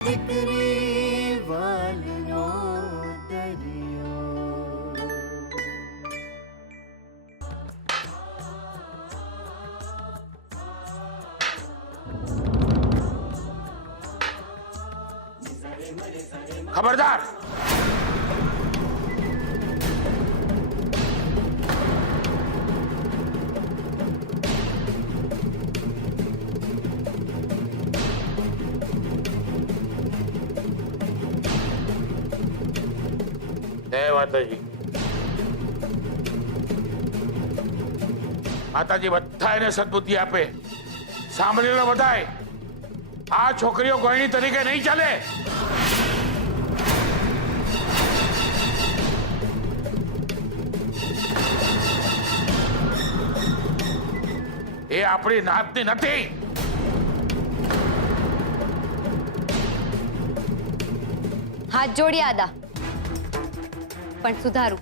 દીકરી વાલનો દરિયો. ખબરદાર, જય માતાજી. માતાજી બધાને સદબુદ્ધિ આપે. સાંભળી લો બધાય, આ છોકરીઓ ગોયણી તરીકે નહીં ચાલે. એ આપણી નાતની નથી. હાથ જોડી આદા, પણ સુધારું.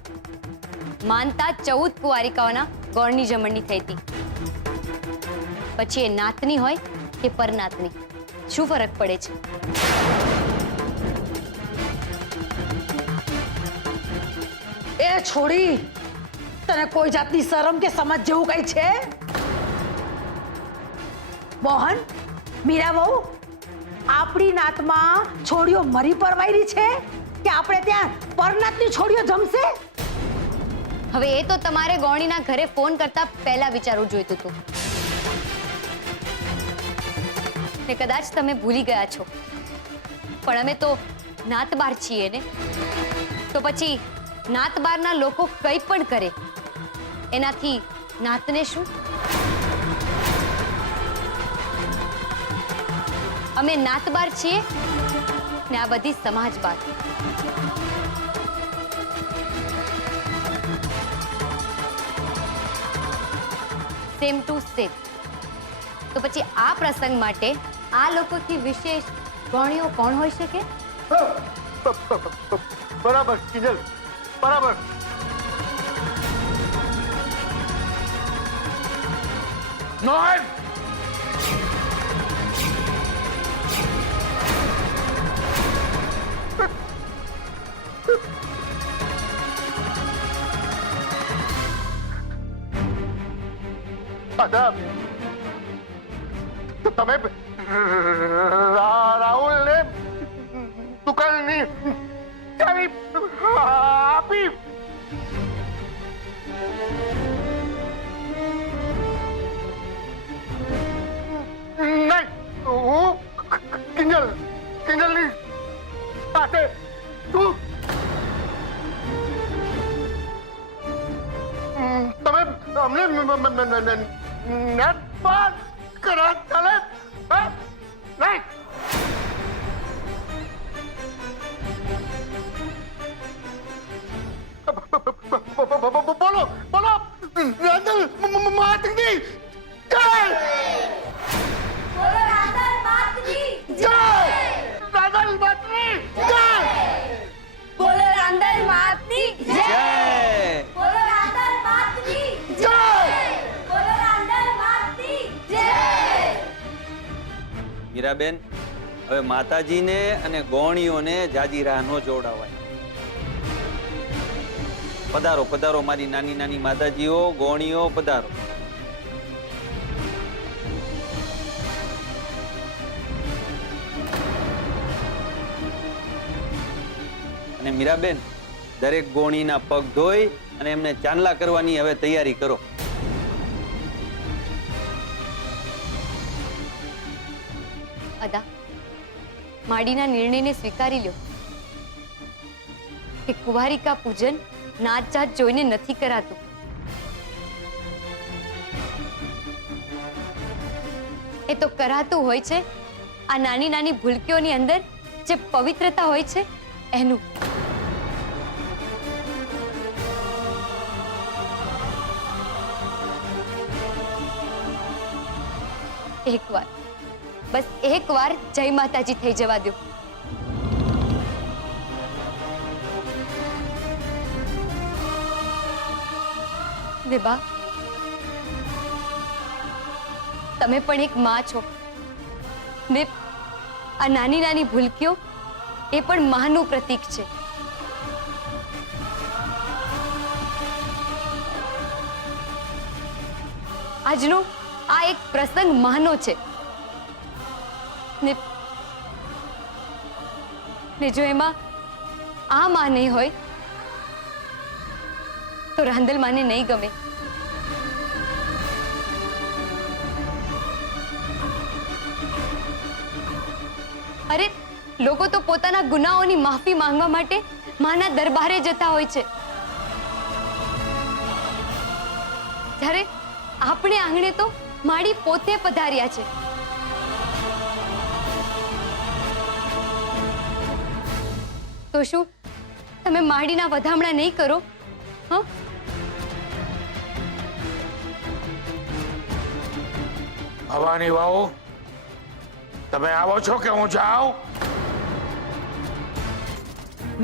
માનતા 14 કુંવારિકાઓના ગોળની જમણની થઈ હતી. પછી એ નાતની હોય કે પરનાતની, શું ફરક પડે છે? એ છોડી, તને કોઈ જાતની શરમ કે સમજ જેવું કઈ છે? મોહન, મીરા બહુ, આપણી નાતમાં છોડીઓ મરી પરવાયરી છે કે આપણે ત્યાં પરનાતની છોડીઓ જમશે? હવે એ તો તમારે ગોળણીના ઘરે ફોન કરતા પહેલા વિચારવું જોઈતું હતું. ને કદાચ તમે ભૂલી ગયા છો, પણ અમે તો નાતબાર છીએ ને. તો પછી નાતબારના લોકો કંઈ પણ કરે એનાથી નાતને શું? અમે નાતબાર છીએ ને આ બધી સમાજબાર. Same to same. તો પછી આ પ્રસંગ માટે આ લોકોથી વિશેષ ગોળણીઓ કોણ હોઈ શકે? બરાબર કિંજલ, બરાબર. મોહન, દાદા, તમે રાહુલને દુકાનની ચાવી આપી? નહીં, હું કિંજલની સાથે છું. તમે અમને નેટ પાસ કરા ચાલે? નહીં. બોલો બોલો, રાંદલ માતની જય! બોલો રાંદલ માતની જય! રાંદલ માતની જય! બોલો રાંદલ માતની જય! બોલો રાંદલ માતની જય! બોલો રાંદલ માતની જય! મીરાબેન, હવે માતાજીને અને ગોણીઓને જાજી રાહ ન જોડાવાય. પધારો પધારો મારી નાની નાની માતાજીઓ, ગોણીઓ, પધારો. અને મીરાબેન, દરેક ગોણીના પગ ધોઈ અને એમને ચાંદલા કરવાની હવે તૈયારી કરો. અદા, માડીના નિર્ણયને સ્વીકારી લ્યો કે કુંવારિકા પૂજન નાત જાત જોઈને નથી કરાતું. એ તો કરાતું હોય છે આ નાની નાની ભૂલકીઓની અંદર જે પવિત્રતા હોય છે એનું. એકવાર, બસ એકવાર જય માતાજી થઈ જવા દો. ને બા, તમે પણ એક માં છો ને આ નાની નાની ભૂલકીઓ એ પણ માનું પ્રતીક છે. આજનો આ એક પ્રસંગ માનો છે ને જો એમાં આ માં નહીં હોય તો રાંદલ માને નહીં ગમે. અરે લોકો તો પોતાના ગુનાઓની માફી માંગવા માટે માના દરબારે જતા હોય છે, જ્યારે આપણે આંગણે તો માડી પોતે પધાર્યા છે. તો શું તમે માડીના વધામણા નહીં કરો? હા, ભવાની વહુ, તમે આવો છો કે હું જાઉં?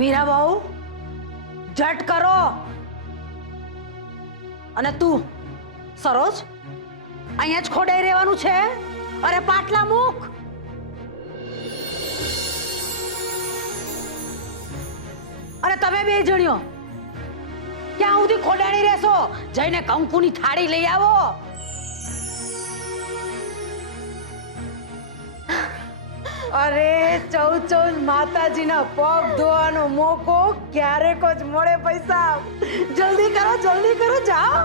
મીરા બહુ ઝટ કરો. અને તું સરોજ અહીંયા જ ખોડાઈ રહેવાનું છે? અરે પાટલા મૂક. અને તમે બે જણ્યો ક્યાં સુધી ખોડાણી રહેશો? જઈને કંકુની થાળી લઈ આવો. અરે ચૌ માતાજીના પગ ધોવાનો મોકો ક્યારેક જ મળે. પૈસા જલ્દી કરો જાઓ.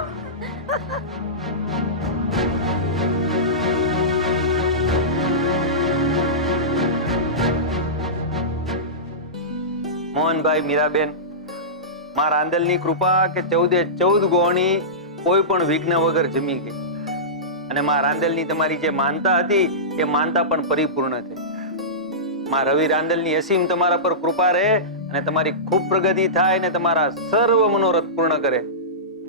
મોહનભાઈ, મીરાબેન, માં રાંદલની કૃપા કે 14 ગોણી કોઈ પણ વિઘ્ન વગર જમી ગઈ. અને માં રાંદલની તમારી જે માનતા હતી એ માનતા પણ પરિપૂર્ણ થઈ. માં રવિ રાંદલની અસીમ તમારા પર કૃપા રહે અને તમારી ખૂબ પ્રગતિ થાય ને તમારા સર્વ મનોરથ પૂર્ણ કરે.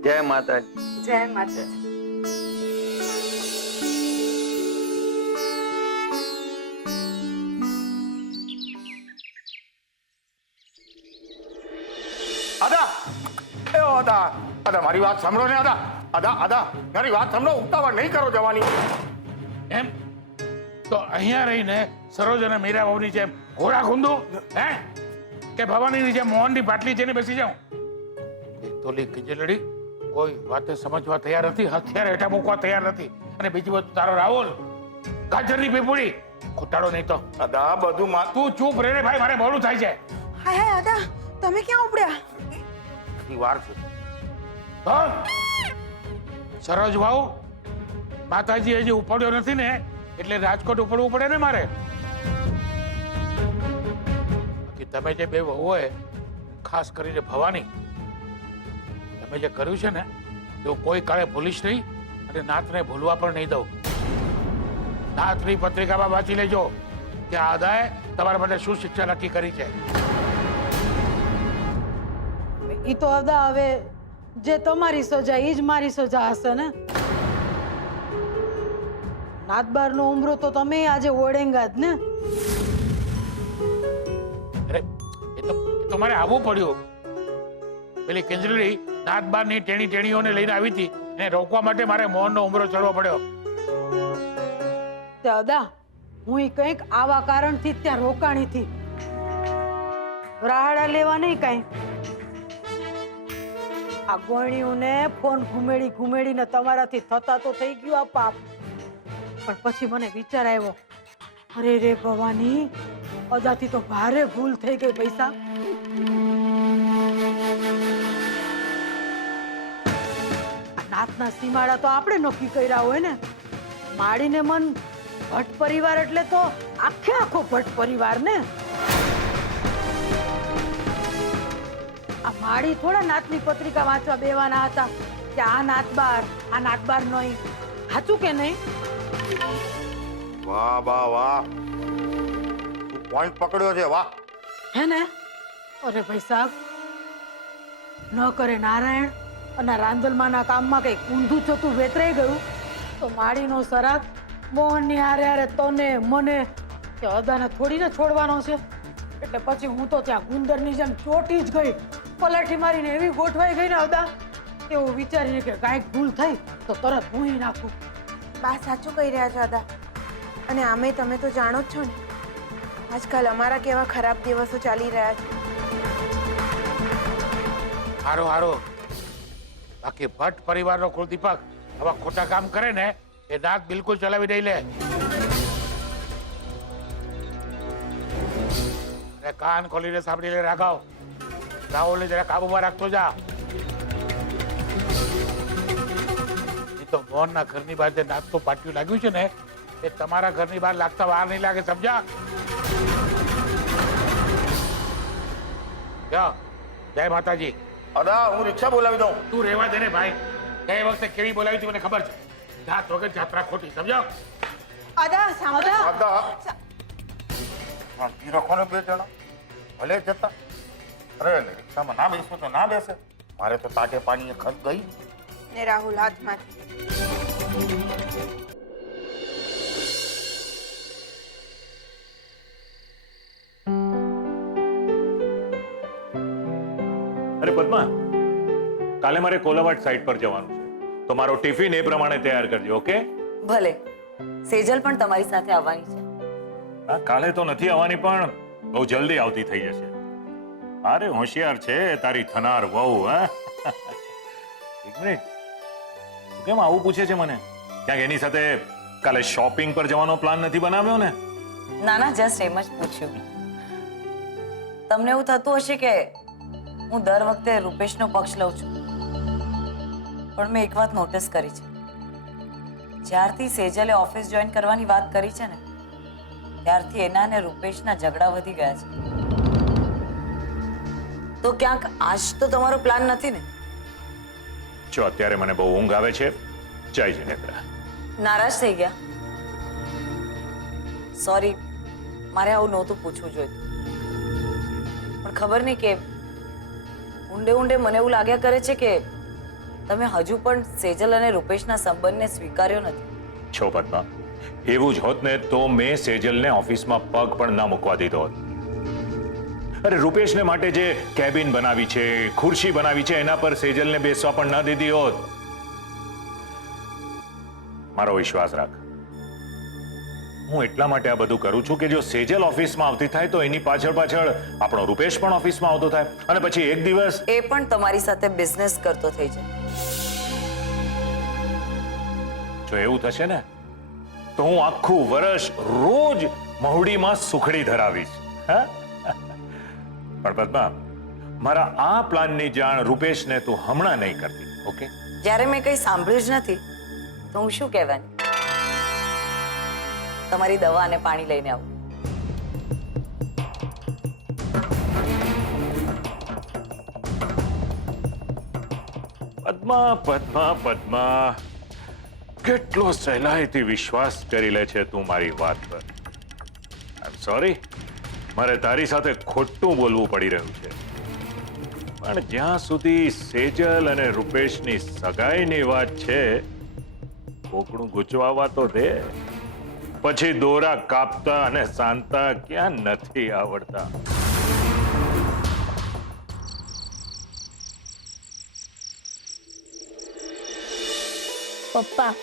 જય માતાજી. જય માતાજી. આદા, એ આદા, આદા મારી વાત સાંભળો ને આદા. આદા મારી વાત સાંભળો. ઉતાવળ નહીં કરો જવાની. એમ તો અહીંયા રહીને સરોજ અને મીરા વહુની જેમ ઘોડા ખૂંદું? હે કે ભવાનીની જેમ મોહનની પાટલી જઈને બેસી જાઉં? એક તોલી ખીજલડી કોઈ વાતે સમજવા તૈયાર નથી, હથિયાર હેઠા મૂકવા તૈયાર નથી. અને બીજી બધું તારો રાહુલ ગાજરની પીપુડી ખોટાડો નહીં તો. આદા બધું તું ચૂપ રહે ને ભાઈ, મારે મોડું થાય છે. હાય હાય આદા, તમે ક્યાં ઉપડ્યા? વાર છે સરોજ ભાઉ, માતાજી હજી ઉપડ્યો નથી ને એટલે રાજકોટ ઉપડવું પડે ને મારે. તમે જે બે વહુઓએ, ખાસ કરીને ભવાની, તમે જે કર્યું છે ને એવું કોઈ કાળે ભૂલીશ નહીં અને નાથને ભૂલવા પણ નહીં દઉં. નાથની પત્રિકામાં વાંચી લેજો કે આદાએ તમારા માટે શું શિક્ષા નક્કી કરી છે. ઈ તો અદા હવે જે તમારી સજા ઈ જ મારી સજા હશે ને. નાતબારનો ઉમરો તો તમે આજે ઓળેંગા જ ને. અરે એ તો મારે આવવું પડ્યું. પેલી કેન્દ્રી નાતબારની ટેણીઓને લઈને આવી હતી, એને રોકવા માટે મારે મોહનનો ઉમરો ચડવો પડ્યો. અદા હું કંઈક આવા કારણથી ત્યાં રોકાણી થી રાહડા લેવા નહીં કઈ. આ ગોણીઓને ફોન ઘુમેડીને તમારાથી થતા તો થઈ ગયું આ પાપ. પણ પછી મને વિચાર આવ્યો, અરે રે ભવાની, અદાથી તો ભારે ભૂલ થઈ ગઈ. પૈસા નાથના સીમાડા તો આપણે નક્કી કર્યા હોય ને. માડીને મન ભટ્ટ પરિવાર એટલે તો આખે આખો ભટ્ટ પરિવાર ને. આ માડી થોડા નાતની પત્રિકા વાંચવા બેવાના હતા કે આ નાતબાર નહીં. સાચું કે નહીં? વાહ વાહ વાહ, પોઈન્ટ પકડ્યો છે. વાહ હે ને. અરે ભાઈ સાહેબ, ન કરે નારાયણ અને રાંદલમાના કામમાં કઈ ઊંધું ચતું વેતરાઈ ગયું તો માડીનો સરાગ મોહનની હારે તને મને કે અદાને થોડીને છોડવાનો છે. એટલે પછી હું તો ત્યાં ગુંદરની જેમ ચોટી જ ગઈ. પલાઠી મારીને એવી ગોઠવાઈ ગઈ ને અદા, એવું વિચારીને કે કાંઈક ભૂલ થઈ તો તરત ભૂંઈ નાખું. બા સાચું કહી રહ્યા છો આદા. અને આમે તમે તો જાણો જ છો ને, આજકાલ અમારા કેવા ખરાબ દિવસો ચાલી રહ્યા છે. હારો હારો બાકી ભટ્ટ પરિવારનો કુલદીપક આવા ખોટા કામ કરે ને એ નાક બિલકુલ ચલાવી નહીં લે. અને કાન ખોલીને સાંભળી લે રાઘવ. રાહુલને જરા કાબુમાં રાખતો જા. એ તો મોહનના ઘરની બહાર જે નાસ્તો પાટિયું લાગ્યું છે ને એ તમારા ઘરની બહાર લાગતા વાર નહીં લાગે, સમજ્યા? જય માતાજી. અદા હું રિક્ષા બોલાવી દઉં. તું રહેવા દે ને ભાઈ. ગઈ વખતે કેવી બોલાવી હતી મને ખબર છે. જાત વગર જાત્રા ખોટી, સમજો? અદા સાંભળો. અદા શાંતિ રાખો ને બે જણા, ભલે જતા. અરે રિક્ષામાં ના બેસવું તો ના બેસે. મારે તો તાટે પાણીએ ખસ ગઈ ને રાહુલ હાથમાંથી. અરે પદ્મા, કાલે મારે કોલાવાડ સાઈડ પર જવાનું છે, તો મારો ટિફિન એ પ્રમાણે તૈયાર કરજો, ઓકે? ભલે. સેજલ પણ તમારી સાથે આવવાની છે. હા, કાલે તો નથી આવવાની, પણ બહુ જલ્દી આવતી થઈ જશે. અરે હોશિયાર છે તારી થનાર વહુ. હા, એક મિનિટ, તું કેમ આવું પૂછે છે મને? ક્યાંક એની સાથે કાલે શોપિંગ પર જવાનો પ્લાન નથી બનાવ્યો ને? ના ના, જસ્ટ એમ જ પૂછ્યું. તમને એવું થતું હશે કે હું દર વખતે રૂપેશનો પક્ષ લઉં છું, પણ મેં એક વાત નોટિસ કરી છે. જ્યારથી સેજલે ઓફિસ જોઈન કરવાની વાત કરી છે ને, ત્યારથી એના ને રૂપેશના ઝઘડા વધી ગયા છે. તો ક્યાંક આજ તો તમારો પ્લાન નથી ને? જો અત્યારે મને બહુ ઊંઘ આવે છે, જય જનેન્દ્ર. નારાજ થઈ ગયા? સોરી, મારે આવું નહોતું પૂછવું જોઈતું, પણ ખબર નહીં કે ઊંડે ઊંડે મને એવું લાગ્યા કરે છે કે તમે હજુ પણ સેજલ અને રૂપેશના સંબંધને સ્વીકાર્યો નથી. છો પદ્મા, એવું જ હોત ને તો મેં સેજલને ઓફિસમાં પગ પણ ના મૂકવા દીધો હોત. અરે રૂપેશને માટે જે કેબિન બનાવી છે, ખુરશી બનાવી છે, એના પર સેજલને બેસવા પણ ના દીધી હોત. મારો વિશ્વાસ રાખ. હું એટલા માટે આ બધું કરું છું કે જો સેજલ ઓફિસમાં આવતી થાય તો એની પાછળ પાછળ આપણો રૂપેશ પણ ઓફિસમાં આવતો થાય, અને પછી એક દિવસ એ પણ તમારી સાથે બિઝનેસ કરતો થઈ જાય. જો એવું થશે ને તો હું આખું વર્ષ રોજ મહુડીમાં સુખડી ધરાવીશ. હા, પણ પદ્મા, મારા આ પ્લાનની જાણ રૂપેશને તું હમણાં નહીં કરતી, ઓકે? જ્યારે મેં કંઈ સાંભળ્યું જ નથી તો હું શું કહેવાની? તમારી દવા અને પાણી લઈને આવું. પદ્મા, પદ્મા, પદ્મા, કેટલો સહેલાઈથી વિશ્વાસ કરી લે છે તું મારી વાત પર. આઈ એમ સોરી, મારે તારી સાથે ખોટું બોલવું પડી રહ્યું છે, પણ જ્યાં સુધી સેજલ અને રૂપેશની સગાઈની વાત છે, કોકણું ગૂંચવાવા તો દે. પછી દોરા કાપતા અને સાંતા ક્યાં નથી આવડતા. પપ્પા,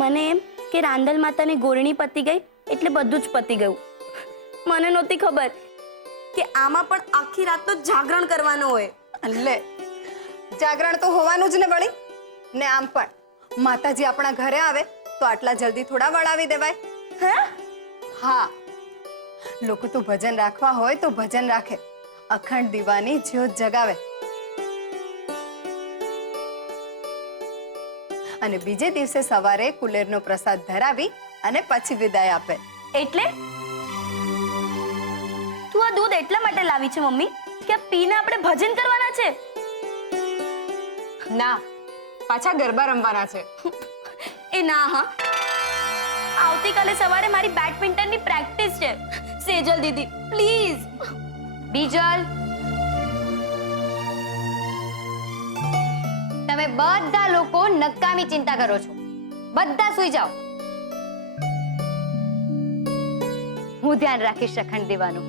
મને એમ કે રાંદલ માતાની ગોરણી પતી ગઈ એટલે બધું જ પતી ગયું. મને નહોતી ખબર કે આમાં પણ આખી રાત તો જાગરણ કરવાનું હોય. લે, જાગરણ તો હોવાનું જ ને વળી. ને આમ પણ માતાજી આપણા ઘરે આવે તો આટલા જલ્દી થોડા વળાવી દેવાય? હે? હા, લોકો તો ભજન રાખવા હોય તો ભજન રાખે, અખંડ દીવાની જ્યોત જગાવે, અને બીજે દિવસે સવારે કુલેરનો પ્રસાદ ધરાવી અને પછી વિદાય આપે. એટલે તું આ દૂધ એટલા માટે લાવી છે મમ્મી કે આ પીને આપણે ભજન કરવાના છે? ના, પાછા ગરબા રમવાના છે. એ ના, હા, આવતીકાલે સવારે મારી બેડમિન્ટનની પ્રેક્ટિસ છે. સેજલ દીદી, પ્લીઝ. બીજલ, તમે બધા લોકો નકામી ચિંતા કરો છો. બધા સૂઈ જાઓ. હું ધ્યાન રાખીશ અખંડ દીવાનું.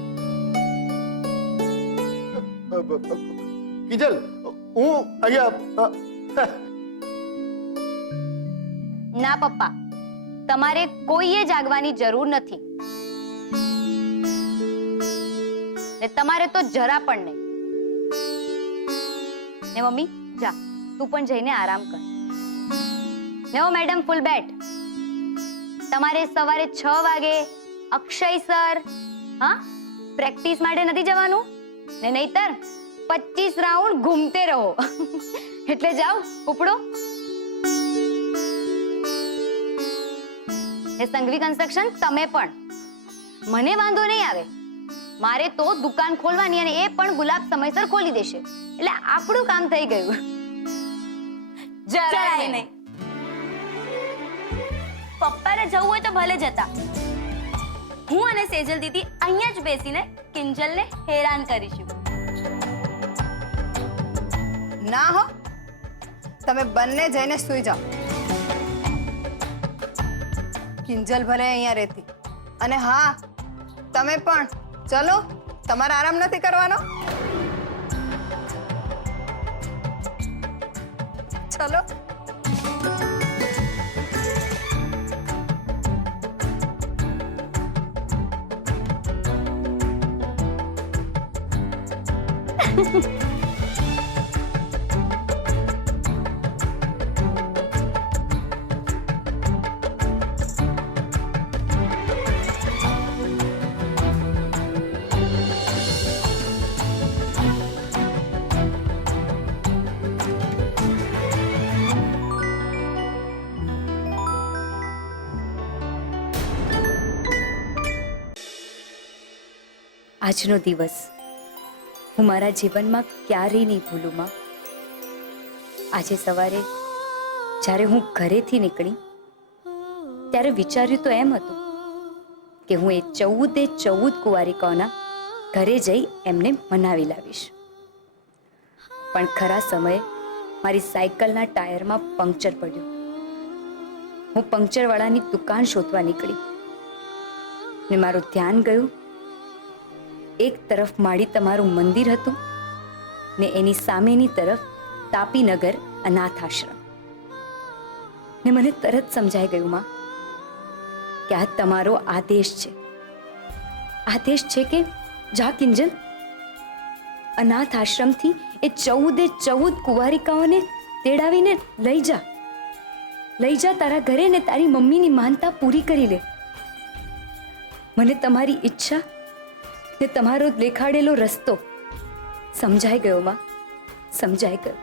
કિજલ, હું અહીંયા ના પપ્પા, તમારે કોઈએ જાગવાની જરૂર નથી. ને તમારે તો જરા પણ નહીં. ને મમ્મી જા, તું પણ જઈને આરામ કર. ને ઓ મેડમ ફૂલ બેટ, તમારે સવારે 6 વાગે અક્ષય સર હા પ્રેક્ટિસ માટે નથી જવાનું ને, નહીતર 25 રાઉન્ડ ઘૂમતે રહો. એટલે જાઓ ઉપડો. એ સંઘવી કન્સ્ટ્રક્શન તમે પણ, મને વાંધો નહીં આવે. મારે તો દુકાન ખોલવાની અને એ પણ ગુલાબ સમયસર ખોલી દેશે એટલે આપણું કામ થઈ ગયું. જરાય નહીં. પપ્પાને જવું હોય તો ભલે જતા. હું અને સેજલ દીદી અહીંયા જ બેસીને કિંજલને હેરાન કરીશું. ના હો, તમે બંને જઈને સૂઈ જાઓ. કિંજલ ભલે અહીંયા રહેતી, અને હા તમે પણ ચલો, તમારે આરામ નથી કરવાનો. ચલો. આજનો દિવસ હું મારા જીવનમાં ક્યારેય નહીં ભૂલું માં. આજે સવારે જ્યારે હું ઘરેથી નીકળી ત્યારે વિચાર્યું તો એમ હતું કે હું એ 14 કુંવારિકાઓના ઘરે જઈ એમને મનાવી લાવીશ. પણ ખરા સમયે મારી સાયકલના ટાયરમાં પંક્ચર પડ્યું. હું પંક્ચરવાળાની દુકાન શોધવા નીકળી ને મારું ધ્યાન ગયું એક તરફ માળી તમારું મંદિર હતું ને એની સામેની તરફ તાપીનગર અનાથ આશ્રમ. ને મને તરત સમજાઈ ગયું માં કે આ તમારો આદેશ છે. આદેશ છે કે જા કિંજલ, અનાથ આશ્રમથી એ 14 કુંવારિકાઓને તેડાવીને લઈ જા તારા ઘરે ને તારી મમ્મીની માનતા પૂરી કરી લે. મને તમારી ઈચ્છા ને તમારો દેખાડેલો રસ્તો સમજાઈ ગયો માં, સમજાઈ ગયો.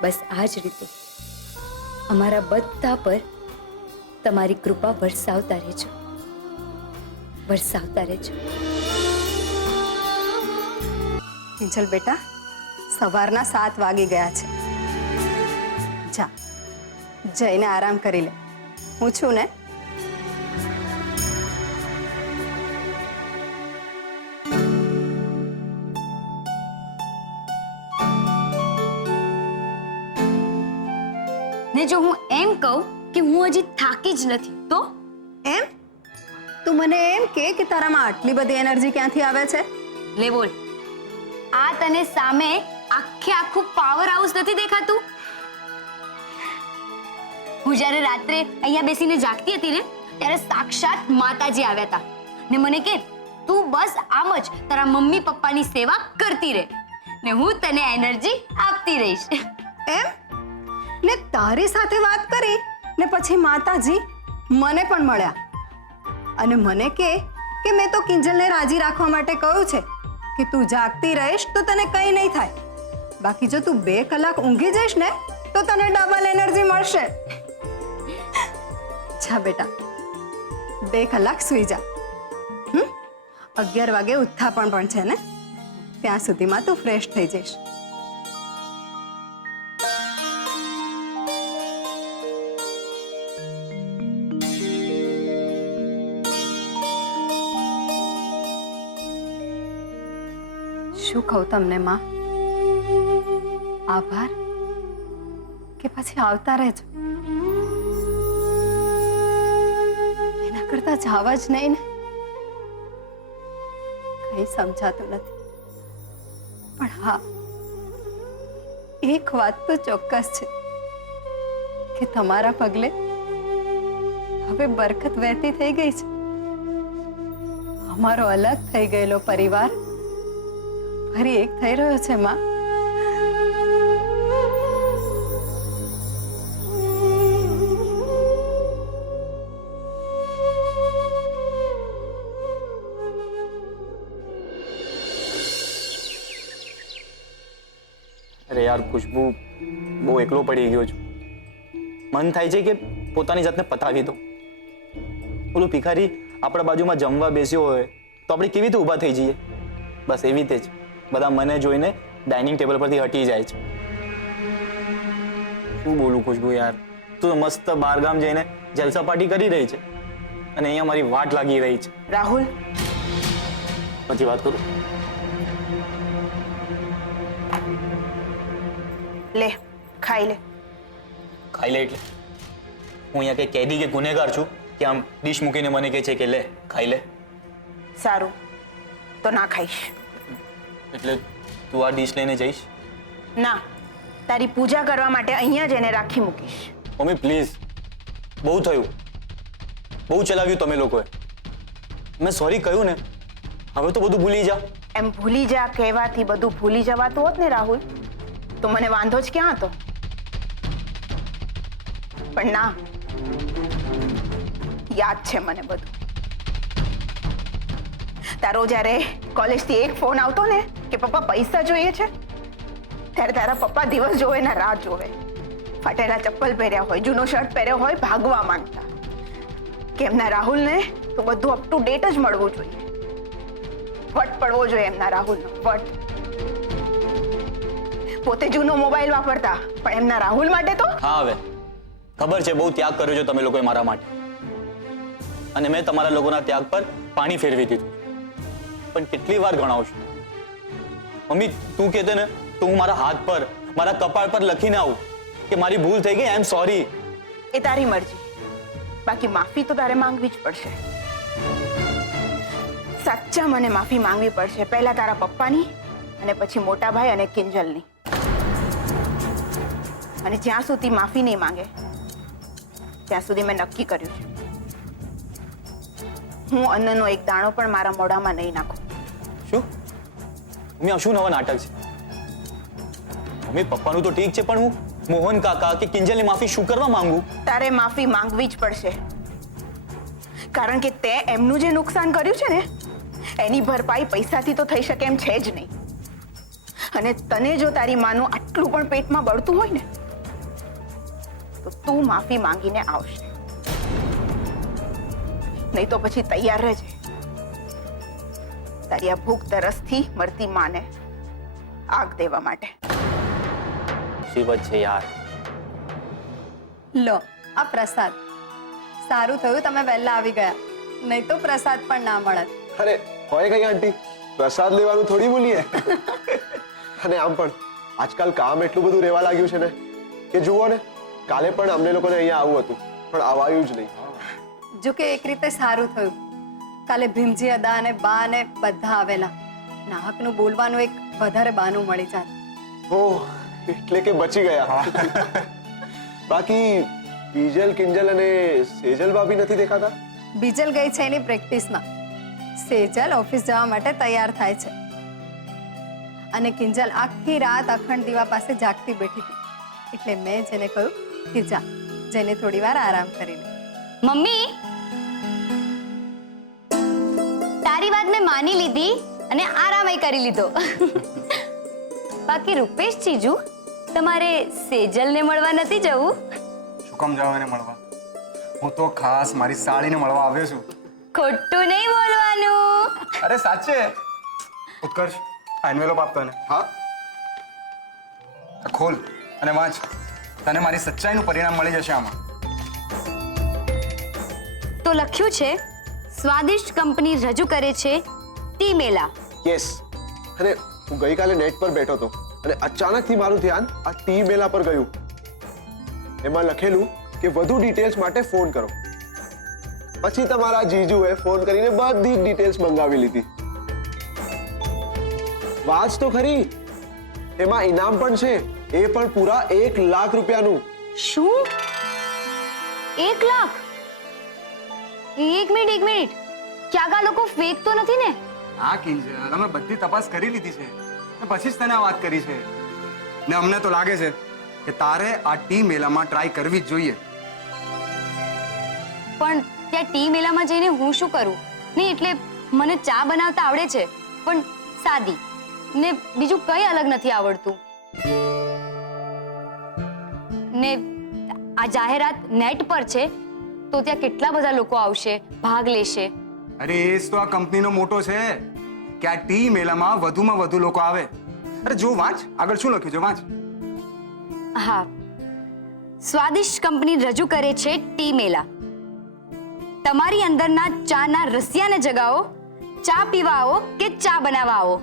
બસ આ જ રીતે અમારા બધા પર તમારી કૃપા વરસાવતા રહેજો, વરસાવતા રહેજો. કિંજલ બેટા, સવારના 7 વાગી ગયા છે. જા જઈને આરામ કરી લે. હું છું ને. ને જો હું એમ કહું કે હું હજી થાકી જ નથી તો? એમ તું મને એમ કે તારામાં આટલી બધી એનર્જી ક્યાંથી આવે છે? લે બોલ, આ તને સામે આખું પાવર હાઉસ નથી દેખાતું? હું જ્યારે રાત્રે અહીંયા બેસીને જાગતી હતી ને ત્યારે સાક્ષાત માતાજી આવ્યા હતા ને મને કે તું બસ આમ જ તારા મમ્મી પપ્પાની સેવા કરતી રહે ને હું તને એનર્જી આપતી રહીશ. એમ ને તારી સાથે વાત કરી ને પછી માતાજી મને પણ મળ્યા અને મને કે મેં તો કિંજલને રાજી રાખવા માટે કહ્યું છે કે તું જાગતી રહીશ તો તને કંઈ નહીં થાય, બાકી જો તું 2 કલાક ઊંઘી જઈશ ને તો તને ડબલ એનર્જી મળશે. જા બેટા 2 કલાક સૂઈ જા. 11 વાગે ઉત્થાપન પણ છે ને, ત્યાં સુધીમાં તું ફ્રેશ થઈ જઈશ. શું કહું તમને માં? આભાર કે પછી આવતા રહેજો? એના કરતા જવા જ નહીં ને. કઈ સમજાતું નથી, પણ હા એક વાત તો ચોક્કસ છે કે તમારા પગલે હવે બરકત વહેતી થઈ ગઈ છે. અમારો અલગ થઈ ગયેલો પરિવાર ફરી એક થઈ રહ્યો છે માં. અરે યાર ખુશ્બુ, બહુ એકલો પડી ગયો છું. મન થાય છે કે પોતાની જાતને પતાવી દો. ઓલું ભિખારી આપણા બાજુમાં જમવા બેસ્યો હોય તો આપણે કેવી રીતે ઊભા થઈ જઈએ? બસ એવી રીતે જ બધા મને જોઈને ડાઇનિંગ ટેબલ પરથી હટી જાય છે. શું બોલું ખુશ્બુ યાર, તું તો મસ્ત બહારગામ જઈને જલસા પાર્ટી કરી રહી છે અને અહીંયા મારી વાટ લાગી રહી છે. રાહુલ, પછી વાત કરું. લે ખાઈ લે. ખાઈ લે એટલે હું અહીંયા કઈ કેદી કે ગુનેગાર છું કે આમ ડીશ મૂકીને મને કહે છે કે લે ખાઈ લે? સારું, તો ના ખાઈશ. એટલે તું આ ડીશ લઈને જઈશ? ના, તારી પૂજા કરવા માટે અહીંયા જ એને રાખી મૂકીશ. મમ્મી પ્લીઝ, બહુ થયું, બહુ ચલાવ્યું તમે લોકોએ. મેં સોરી કહ્યું ને, હવે તો બધું ભૂલી જા. એમ ભૂલી જા કહેવાથી બધું ભૂલી જવાતું હોત ને રાહુલ, તો મને વાંધો જ ક્યાં હતો. પણ ના, યાદ છે મને બધું. તારો જ્યારે કોલેજથી એક ફોન આવતો ને કે પપ્પા પૈસા જોઈએ છે, ત્યારે તારા પપ્પા દિવસ જોવે ને રાત જોવે. ફાટેલા ચપ્પલ પહેર્યા હોય, જૂનો શર્ટ પહેર્યો હોય, ભાગવા માંગતા કે એમના રાહુલને તો બધું અપ ટુ ડેટ જ મળવું જોઈએ. વટ પડવો જોઈએ એમના રાહુલનો, વટ. પોતે જૂનો મોબાઈલ વાપરતા, પણ એમના રાહુલ માટે તો હા, હવે ખબર છે બહુ ત્યાગ કર્યો છે તમે લોકોએ મારા માટે, અને મેં તમારા લોકોના ત્યાગ પર પાણી ફેરવી દીધું. પણ કેટલી વાર ગણાવશું? મમ્મી તું કહેતે ને તો હું મારા હાથ પર, મારા કપાળ પર લખીને આવું કે મારી ભૂલ થઈ ગઈ, આઈ એમ સોરી. એ તારી મરજી, બાકી માફી તો તારે માંગવી જ પડશે. સાચા મને માફી માંગવી પડશે, પહેલા તારા પપ્પાની અને પછી મોટા ભાઈ અને કિંજલની. અને જ્યાં સુધી માફી નહીં માંગે ત્યાં સુધી મેં નક્કી કર્યું છે, હું અન્નનો એક દાણો પણ મારા મોઢામાં નહીં નાખું. શું મમ્મી, આ શું નવા નાટક છે? મમ્મી પપ્પાનું તો ઠીક છે, પણ હું મોહન કાકા કે કિંજલની માફી શું કરવા માંગુ? તારે માફી માંગવી જ પડશે, કારણ કે તે એમનું જે નુકસાન કર્યું છે ને એની ભરપાઈ પૈસાથી તો થઈ શકે એમ છે જ નહીં. અને તને જો તારી માનું આટલું પણ પેટમાં બળતું હોય ને તો તું માફી માંગીને આવશે, નહીં તો પછી તૈયાર રહેજે તારી આ ભૂખ તરસથી મરતી માને આગ દેવા માટે. શિવત છે યાર. લો આ પ્રસાદ. સારું થયું તમે વહેલા આવી ગયા, નહીં તો પ્રસાદ પણ ના મળત. અરે હોય કઈ આંટી, પ્રસાદ લેવાનું થોડી ભૂલીએ. અને આમ પણ આજકાલ કામ એટલું બધું રહેવા લાગ્યું છે ને કે જુઓ ને, કાલે પણ અમને લોકોને અહીંયા આવવું હતું પણ આવાયું જ નહીં. જો કે એક રીતે સારું થયું, કાલે ભીમજી અદા અને બા અને બધા આવેલા. નાહકનું બોલવાનું એક વધારે બાનું મળી જાત. ઓહ, એટલે કે બચી ગયા. બાકી બીજલ, કિંજલ અને સેજલ ભાભી નથી દેખાતા? બીજલ ગઈ છે એની પ્રેક્ટિસમાં, સેજલ ઓફિસ જવા માટે તૈયાર થાય છે, અને કિંજલ આખી રાત અખંડ દીવા પાસે જાગતી બેઠી હતી. એટલે મેં જેને કહ્યું કે જા, જેને થોડી વાર આરામ કરી લે. મમ્મી, તારી વાત મેં માની લીધી અને આરામય કરી લીધો. બાકી રૂપેશ જીજુ, તમારે સેજલને મળવા નથી જવું? શું કામ જવા એને મળવા? હું તો ખાસ મારી સાળીને મળવા આવ્યો છું. ખોટું નહીં બોલવાનું. અરે સાચે. ઉત્કર્ષ, આ એન્વેલોપ આપતો ને. હા, ખોલ અને વાંચ. તને મારી સચ્ચાઈનું પરિણામ મળી જશે આમાં. તો લખ્યું છે, સ્વાદિષ્ટ કંપની રજૂ કરે છે ટી મેલા. યસ. અને હું ગઈકાલે નેટ પર બેઠો હતો અને અચાનકથી મારું ધ્યાન આ ટી મેલા પર ગયું. એમાં લખેલું કે વધુ ડિટેલ્સ માટે ફોન કરો. પછી તમારા જીજુએ ફોન કરીને બધી જ ડિટેલ્સ મંગાવી લીધી. વાંચ તો ખરી, એમાં ઇનામ પણ છે, એ પણ પૂરા 1 લાખ રૂપિયાનું. શું? 1 લાખ? એક મિનિટ, ક્યાંક આ લોકો ફેક તો નથી ને? હા કિંજલ, અમે બધી તપાસ કરી લીધી છે ને પછી જ તને આ વાત કરી છે. ને અમને તો લાગે છે કે તારે આ ટી મેલામાં ટ્રાય કરવી જ જોઈએ. પણ ત્યાં ટી મેલામાં જઈને હું શું કરું? નહીં એટલે મને ચા બનાવતા આવડે છે, પણ સાદી, ને બીજું કંઈ અલગ નથી આવડતું. ને આ જાહેરાત નેટ પર છે તો ત્યાં કેટલા બધા લોકો આવશે, ભાગ લેશે. અરે એ જ તો આ કંપનીનો મોટો છે કે આ ટી મેલામાં વધુમાં વધુ લોકો આવે. અરે જો વાંચ, આગળ શું લખ્યું છે વાંચ. હા, સ્વાદિષ્ટ કંપની રજૂ કરે છે ટી મેલા. તમારી અંદરના ચાના રસિયાને જગાવો, ચા પીવા આવો કે ચા બનાવવા આવો.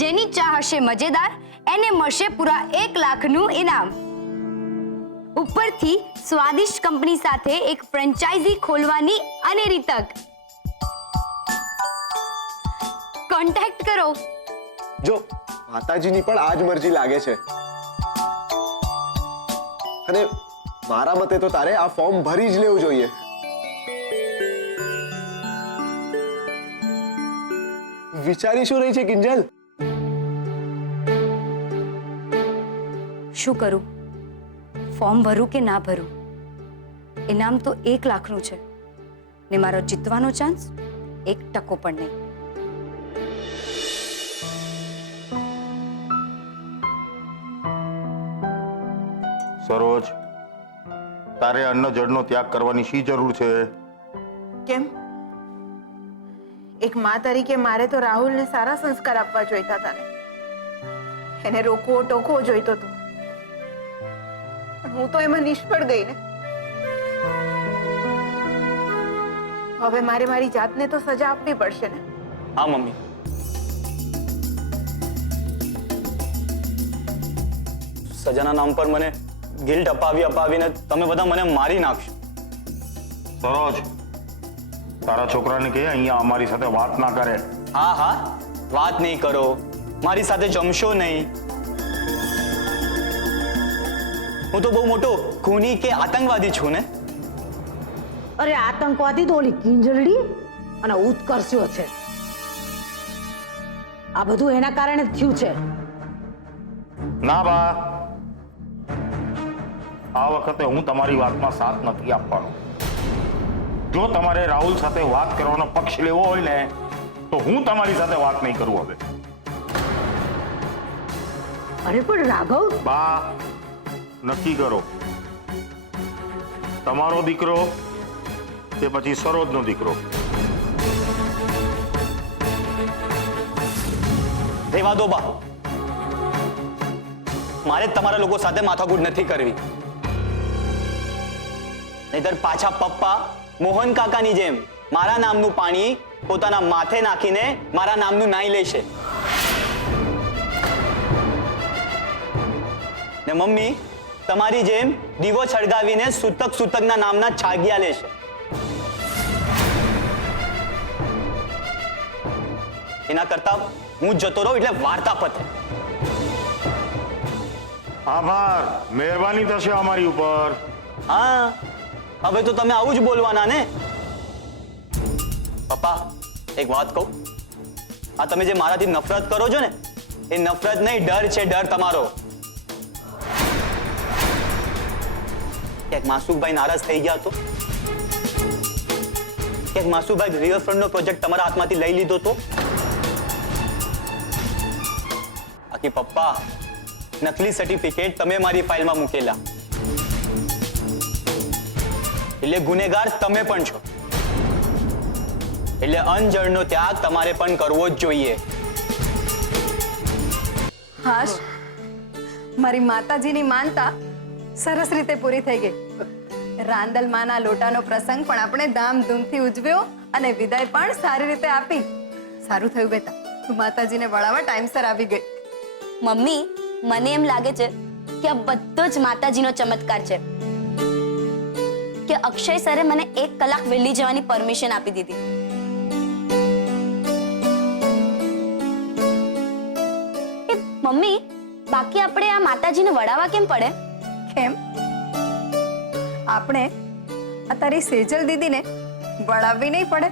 જેની ચા હશે મજેદાર એને મળશે પૂરા 1 લાખનું ઇનામ. ઉપરથી સ્વાદિષ્ટ કંપની સાથે એક ફ્રેન્ચાઇઝી ખોલવાની અનેરી તક. કોન્ટેક્ટ કરો. જો માતાજીની પણ આ જ મરજી લાગે છે. અને મારા મતે તો તારે આ ફોર્મ ભરી જ લેવું જોઈએ. વિચારી શું રહી છે કિંજલ? શું કરું? ફોર્મ ભરું કે ના ભરું? ઇનામ તો 1 લાખનું છે ને મારો જીતવાનો ચાન્સ 1% પણ નહીં. સરોજ, તારે અન્ન જળનો ત્યાગ કરવાની શી જરૂર છે? કેમ? એક માં તરીકે મારે તો રાહુલને સારા સંસ્કાર આપવા જોઈતા હતા ને. એને રોકવો ટોકવો જોઈતો હતો, પણ હું તો એમાં નિષ્ફળ ગઈ ને. હવે મારે મારી જાતને તો સજા આપવી પડશે ને. હા મમ્મી, સજાના નામ પર મને ગિલ્ટ અપાવીને તમે બધા મને મારી નાખશો. સરોજ, તારા છોકરાને કે અહીંયા અમારી સાથે વાત ના કરે. હા હા, વાત નહીં કરો, મારી સાથે જમશો નહીં. હું તો બહુ મોટો ખૂની કે આતંકવાદી છું ને. અરે આતંકવાદી તો ઓલી કિંજલડી અને ઉત્કર્ષો છે. આ બધું એના કારણે જ થયું છે. ના બા, આ વખતે હું તમારી વાતમાં સાથ નથી આપવાનો. જો તમારે રાહુલ સાથે વાત કરવાનો પક્ષ લેવો હોય ને તો હું તમારી સાથે વાત નહીં કરું હવે. અરે પણ રાઘવ, બા, નક્કી કરો, તમારો દીકરો કે પછી સરોજનો દીકરો? રેવા દો બા, મારે તમારા લોકો સાથે માથાકૂટ નથી કરવી. નહીતર પાછા પપ્પા મોહન કાકાની જેમ મારા નામનું પાણી પોતાના માથે નાખીને મારા નામનું નાઈ લેશે. ને મમ્મી તમારી જેમ દીવો સળગાવીને સૂતકના નામના છાગિયા લેશે. એના કરતા હું જતો રહું એટલે વાર્તા પતે. આભાર, મહેરબાની થશે અમારી ઉપર. હા, હવે તો તમે આવું જ બોલવાના ને. પપ્પા, એક વાત કહું, આ તમે જે મારાથી નફરત કરો છો ને, એ નફરત નહીં, ડર છે, ડર તમારો. ક્યાંક માસુકભાઈ નારાજ થઈ ગયા તો, ક્યાંક માસુકભાઈ રિવરફ્રન્ટનો પ્રોજેક્ટ તમારા હાથમાંથી લઈ લીધો તો. બાકી પપ્પા, નકલી સર્ટિફિકેટ તમે મારી ફાઇલમાં મૂકેલા, એટલે ગુનેગાર તમે પણ છો. એટલે અનજળનો ત્યાગ તમારે પણ કરવો જ જોઈએ. હાશ, મારી માતાજીની માનતા સરસ રીતે પૂરી થઈ ગઈ. રાંદલ માના લોટાનો પ્રસંગ પણ આપણે ધામધૂમથી ઉજવ્યો અને વિદાય પણ સારી રીતે આપી. સારું થયું બેટા, તું માતાજીને વળાવવા ટાઈમસર આવી ગઈ. મમ્મી, મને એમ લાગે છે કે આ બધો જ માતાજીનો ચમત્કાર છે કે અક્ષય સરે મને 1 કલાક વહેલી જવાની પરમિશન આપી દીધી. મમ્મી, બાકી આપણે આ માતાજીને વડાવા કેમ પડે? કેમ? આપણે આ તારી સેજલ દીદીને વળાવવી નહીં પડે?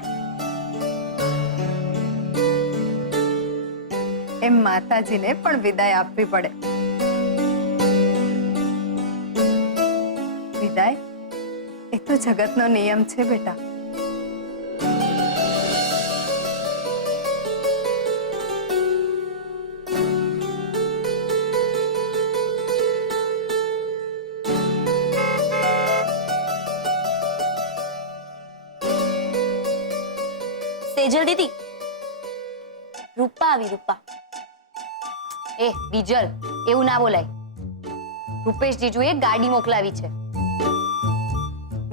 એમ માતાજીને પણ વિદાય આપવી પડે. વિદાય એ તો જગતનો નિયમ છે બેટા. સેજલ દીદી, રૂપા આવી. રૂપા એ બીજલ, એવું ના બોલાય. રૂપેશ જીજુએ ગાડી મોકલાવી છે.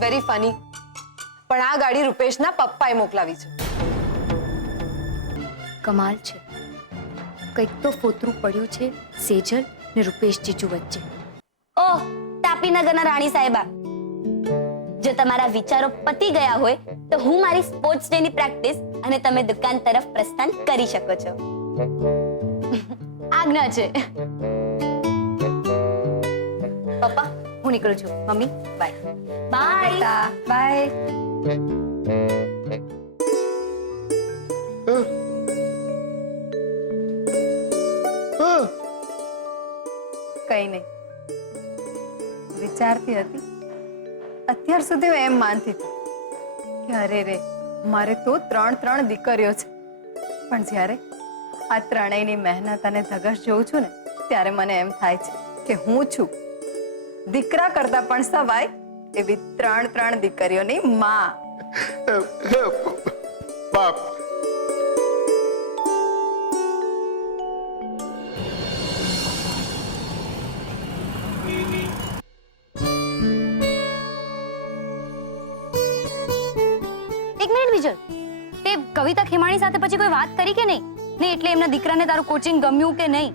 વેરી ફની, પણ આ ગાડી રૂપેશના પપ્પાએ મોકલાવી છે. કમાલ છે. કંઈક તો ફોતરું પડ્યું છે સેજલ ને રૂપેશ જીજુ વચ્ચે. ઓહ, તાપીનગરના રાણી સાહેબા, જો તમારા વિચારો પતી ગયા હોય તો હું મારી સ્પોર્ટ્સ ડે ની પ્રેક્ટિસ અને તમે દુકાન તરફ પ્રસ્થાન કરી શકો છો. આજ્ઞા છે. પપ્પા, હું નીકળું છું. મમ્મી, બાય. બાય. બાય. કઈ નહીં, વિચારતી હતી. અત્યાર સુધી હું એમ માનતી હતી કે અરે રે, મારે તો 3 દીકરીઓ છે. પણ જ્યારે આ ત્રણેયની મહેનત અને ધગશ જોઉં છું ને, ત્યારે મને એમ થાય છે કે હું છું દીકરા કરતા પણ સવાય એવી 3 દીકરીઓની માં. બાપ, એક મિનિટ બીજલ, તે કવિતા ખેમાણી સાથે પછી કોઈ વાત કરી કે નહીં? ને એટલે એમના દીકરાને તારું કોચિંગ ગમ્યું કે નહીં?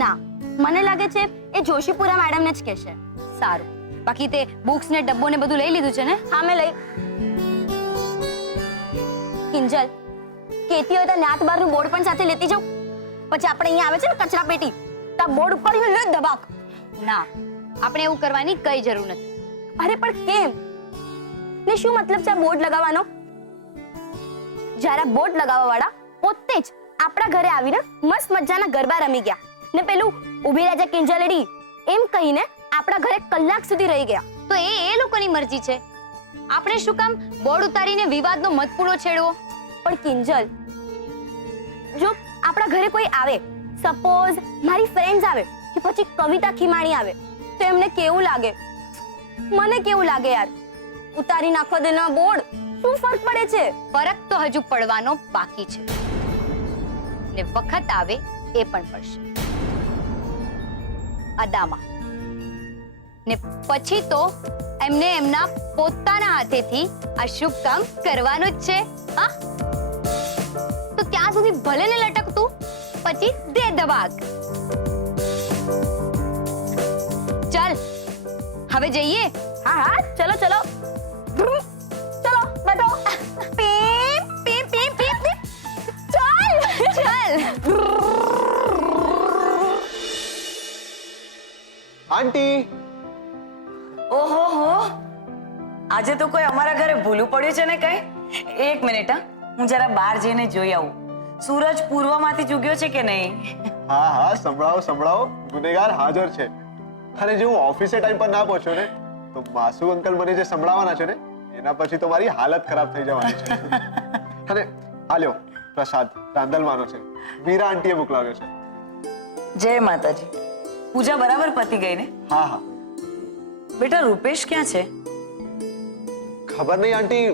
ના, મને લાગે છે એ જોશીપુરા મેડમને જ કહેશે. સારું. બાકી તે બુક્સ ને ડબ્બો ને બધું લઈ લીધું છે ને? હા, મેં લઈ. કિંજલ, કેતી હોય તો નાત બારનું બોર્ડ પણ સાથે લેતી જાઉં. પછી આપણે અહીંયા આવે છે ને કચરા પેટી, તો બોર્ડ ઉપર લે દબાક. ના, આપણે એવું કરવાની કઈ જરૂર નથી. અરે પણ કેમ? ને શું મતલબ છે આ બોર્ડ લગાવવાનો? જ્યારે બોર્ડ લગાવવા વાળા પોતે જ આપણા ઘરે આવીને મસ્ત મજાના ગરબા રમી ગયા ને પેલું ઊભી રાજા કિંજલડી એમ કહીને આપણા ઘરે કલાક સુધી રહી ગયા. તો એ લોકોની મરજી છે. આપણે શું કામ બોર્ડ ઉતારીને વિવાદનો મતપૂડો છેડવો? પણ કિંજલ, જો આપણા ઘરે કોઈ આવે, સપોઝ મારી ફ્રેન્ડ્સ આવે કે પછી કવિતા ખીમાણી આવે, તો એમને કેવું લાગે? મને કેવું લાગે યાર? ઉતારી નાખવા દેના બોર્ડ, શું ફરક પડે છે? ફરક તો હજુ પડવાનો બાકી છે ને વખત આવે એ પણ પડશે. અદામાં ને પછી તો એમને એમના પોતાના હાથેથી આ શુભ કામ કરવાનું જ છે. હા, તો ત્યાં સુધી ભલે ને લટકતું, પછી દે દબાક. ચાલ હવે જઈએ. હા હા, ચલો ચલો ચલો, બેઠો. પીપ પીપ પીપ પીપ પીપ. ચાલ ચાલ. આંટી, ઓહો હો, આજે તો કોઈ અમારા ઘરે ભૂલું પડ્યું છે ને કઈ? એક મિનિટ, હા, હું જરા બહાર જઈને જોઈ આવું. સૂરજ પૂર્વમાંથી ચૂક્યો છે કે નહીં? હા હા, સંભળાવો સંભળાવો. ગુનેગાર હાજર છે. અને જો હું ઓફિસે ટાઈમ પર ના પહોંચ્યો ને, તો માસુ અંકલ મને જે સંભળાવવાના છે ને, એના પછી તો મારી હાલત ખરાબ થઈ જવાની છે. અને આ લ્યો પ્રસાદ, રાંદલવાનો છે. વીરા આંટીએ મોકલાવ્યો છે. જય માતાજી. પૂજા બરાબર પતી ગઈ ને? હા હા. બેટા, રૂપેશ ક્યાં છે? ખબર નહીં આંટી,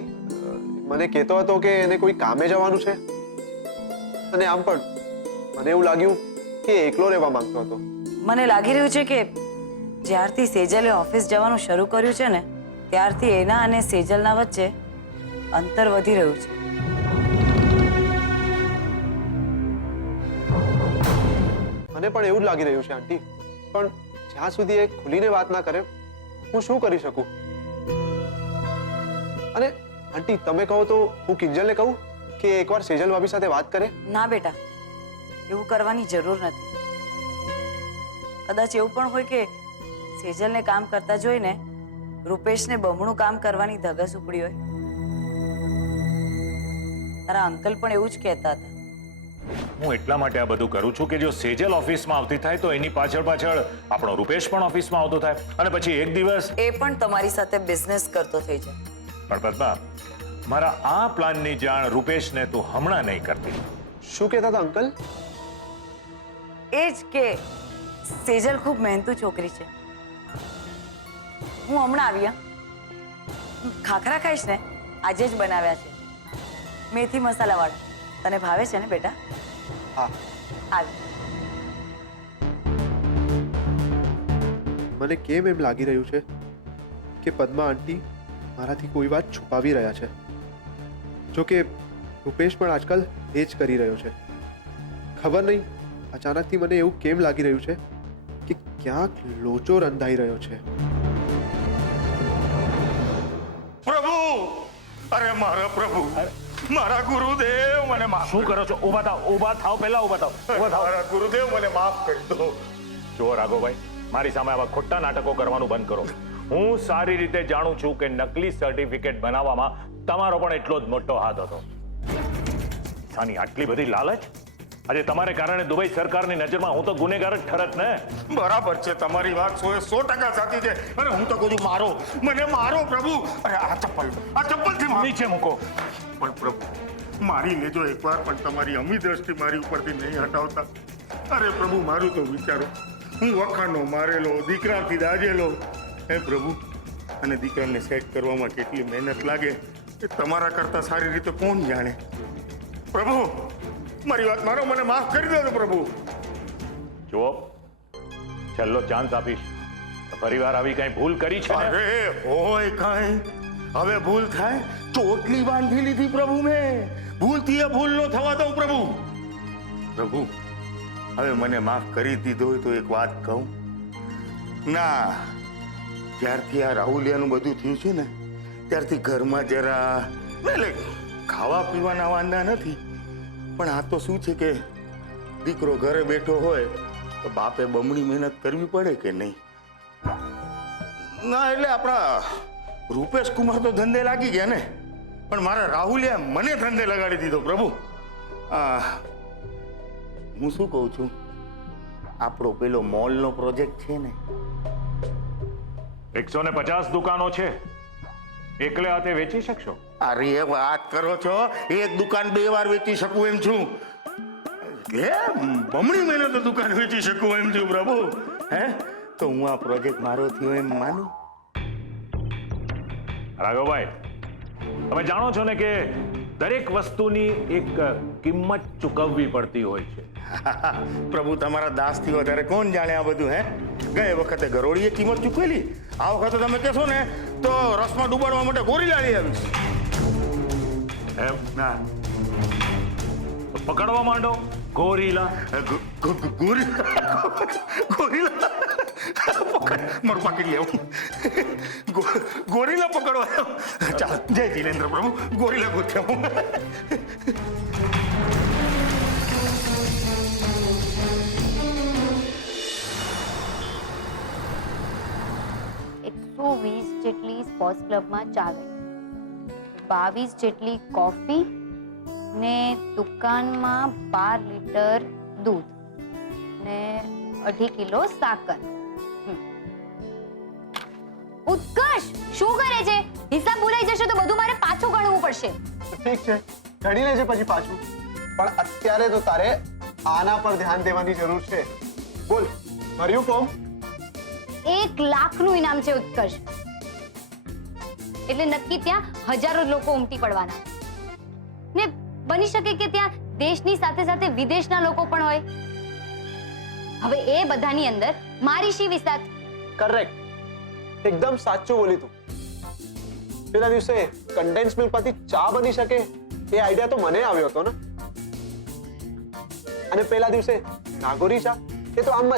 મને કહેતો હતો કે એને કોઈ કામે જવાનું છે. અને આમ પણ મને એવું લાગ્યું કે એકલો રહેવા માંગતો હતો. મને લાગી રહ્યું છે કે જ્યારથી સેજલે ઓફિસ જવાનું શરૂ કર્યું છે ને, ત્યારથી એના અને સેજલના વચ્ચે અંતર વધી રહ્યું છે. મને પણ એવું જ લાગી રહ્યું છે આંટી. પણ જ્યાં સુધી એ ખુલીને વાત ના કરે, હું શું કરી શકું? અને આંટી, તમે કહો તો હું કિંજલને કહું કે એકવાર સેજલ ભાભી સાથે વાત કરે? ના બેટા, એવું કરવાની જરૂર નથી. કદાચ એવું પણ હોય કે સેજલને કામ કરતા જોઈને રૂપેશને બમણું કામ કરવાની ધગસ ઉપડી હોય. તારા અંકલ પણ એવું જ કહેતા હતા. હું એટલા માટે આ બધું કરું છું કે જો સેજલ ઓફિસમાં આવતી થાય તો એની પાછળ પાછળ આપણો રૂપેશ પણ ઓફિસમાં આવતો થાય અને પછી એક દિવસ એ પણ તમારી સાથે બિઝનેસ કરતો થઈ જાય. પણ પદ્મા, મારા આ પ્લાનની જાણ રૂપેશને તું હમણાં નહીં કરતી. શું કહેતા હતા અંકલ? એ જ કે સેજલ ખૂબ મહેનતુ છોકરી છે. હું હમણાં આવી. ખાખરા ખાઈશ ને? આજે જ બનાવ્યા છે, મેથી મસાલાવાળા. તને ભાવે છે ને બેટા? હા. આવી. મને કેમ એમ લાગી રહ્યું છે કે પદ્મા આંટી મારાથી કોઈ વાત છુપાવી રહ્યા છે. જો કે રૂપેશ પણ આજકાલ એ જ કરી રહ્યો છે. ખબર નહીં અચાનકથી મને એવું કેમ લાગી રહ્યું છે કે ક્યાંક લોચો રંધાઈ રહ્યો છે. પ્રભુ, અરે મારા પ્રભુ, મારા ગુરુદેવ, મને માફ શું કરો છો? ઊભા થાવ પહેલા ઊભા થાવ. મારા ગુરુદેવ, મને માફ કરી દો. જો રાઘવભાઈ, મારી સામે આવા ખોટા નાટકો કરવાનું બંધ કરો. હું સારી રીતે જાણું છું કે નકલી સર્ટિફિકેટ બનાવવામાં તમારો પણ એટલો જ મોટો હાથ હતો. સાની આટલી બધી લાલચ? આજે તમારે કારણે દુબઈ સરકારની નજરમાં હું તો ગુનેગાર જ ઠરત ને. બરાબર છે, તમારી વાત 100% સાચી છે. અરે હું તો કહું છું, મારો, મને મારો પ્રભુ. અરે આ ચપ્પલથી નીચે મૂકો. પણ પ્રભુ, મારી લેજો એકવાર, પણ તમારી અમી દ્રષ્ટિ મારી ઉપરથી નહીં હટાવતા. અરે પ્રભુ, મારું તો વિચારો. હું વખાનો મારેલો, દીકરાથી દાજેલો. હે પ્રભુ, અને દીકરાને સેટ કરવામાં કેટલી મહેનત લાગે એ તમારા કરતા સારી રીતે કોણ જાણે. પ્રભુ, મારી વાત મારો, મને માફ કરી દો પ્રભુ. જુઓ, છેલ્લો ચાન્સ આપીશ. ફરીવાર આવી કઈ ભૂલ કરી છે ને? અરે હોય કાંઈ, હવે ભૂલ થાય ચોટલી બાંધી લીધી પ્રભુ મેં. ભૂલથી એ ભૂલ ન થવા દઉં પ્રભુ. પ્રભુ, હવે મને માફ કરી દીધો હોય તો એક વાત કહું. ના, જ્યારથી આ રાહુલિયાનું બધું થયું છે ને ત્યારથી ઘરમાં જરા એટલે ખાવા પીવાના વાંધા નથી, પણ આ તો શું છે કે દીકરો ઘરે બેઠો હોય તો બાપે બમણી મહેનત કરવી પડે કે નહીં? ના, એટલે આપણા રૂપેશ કુમાર તો ધંધે લાગી ગયા ને, પણ મારા રાહુલિયા મને ધંધે લગાડી દીધો પ્રભુ. હું શું કહું છું, આપણો પેલો મોલનો પ્રોજેક્ટ છે ને, 150 દુકાનો છે, એકલે હાથે વેચી શકશો? અરે વાત કરો છો, એક દુકાન 2 વાર વેચી શકું એમ છું. હે, બમણી મહેનત દુકાન વેચી શકું એમ છું પ્રભુ. હે, તો હું આ પ્રોજેક્ટ મારો થયો એમ માનું. રાઘવભાઈ, તમે જાણો છો ને કે દરેક વસ્તુની એક કિંમત ચૂકવવી પડતી હોય છે. પ્રભુ, તમારા દાસથી વધારે કોણ જાણે આ બધું? હે, ગયે વખતે ગરોળીએ કિંમત ચૂકવેલી, આ વખતે તમે કહેશો ને તો રસમાં ડૂબાડવા માટે ગોરીલા લઈ આવીશ. એમ? ના, તો પકડવા માંડો ગોરીલા. ગોરીલા મારું પાકીટ લેવું. ગોરીલા પકડવા. ચાલ, જય જીનેન્દ્ર પ્રભુ, ગોરીલા ગોત્યા. એકસો 20 જેટલી સ્પોર્ટ્સ ક્લબમાં ચા ગઈ, 22 જેટલી કોફી ને દુકાનમાં 12 લીટર દૂધ ને 2.5 કિલો સાકર. ઉત્કર્ષ, શું કરે છે? હિસાબ ભૂલાઈ જશે તો બધું મારે પાછું ગણવું પડશે. ઠીક છે, ઘડી લેજે પછી પાછું, પણ અત્યારે તો તારે આના પર ધ્યાન દેવાની જરૂર છે. બોલ, ભર્યું ફોર્મ? 1 લાખનું ઇનામ છે ઉત્કર્ષ, એટલે નક્કી ત્યાં હજારો લોકો ઉમટી પડવાના ને બની શકે કે ત્યાં દેશની સાથે સાથે વિદેશના લોકો પણ હોય. હવે એ બધાની અંદર મારી શી વિસાત? કરેક્ટ, એકદમ સાચું બોલી તું. પેલા દિવસે કન્ડેન્સ મિલ્ક માંથી ચા બની શકે એ આઈડિયા તો મને આવ્યો હતો ને. અને પેલા દિવસે નાગોરી ચા, એ તો આમ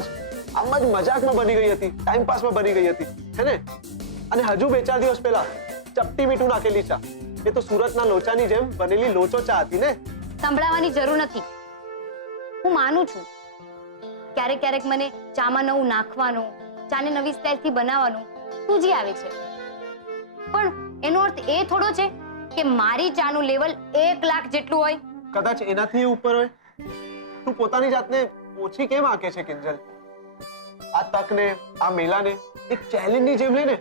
જ મજાકમાં બની ગઈ હતી, ટાઈમ પાસમાં બની ગઈ હતી, હે ને? અને હજુ 2-4 દિવસ પહેલા ચપટી મીઠું નાખેલી ચા, એ તો સુરતના લોચાની જેમ બનેલી લોચો ચા હતી ને. સંભળાવવાની જરૂર નથી. હું માનું છું ક્યારેક ક્યારેક મને ચામાં નવું નાખવાનું, ચાને નવી સ્ટાઈલથી બનાવવાનું સૂજી આવે છે, પણ એનો અર્થ એ થોડો છે કે મારી ચાનું લેવલ 1 લાખ જેટલું હોય? કદાચ એનાથી ઉપર હોય. તું પોતાની જાતને ઓછી કેમ આંકે છે કિંજલ? આ તકને, આ મેલાને એક ચેલેન્જની જેમ લઈને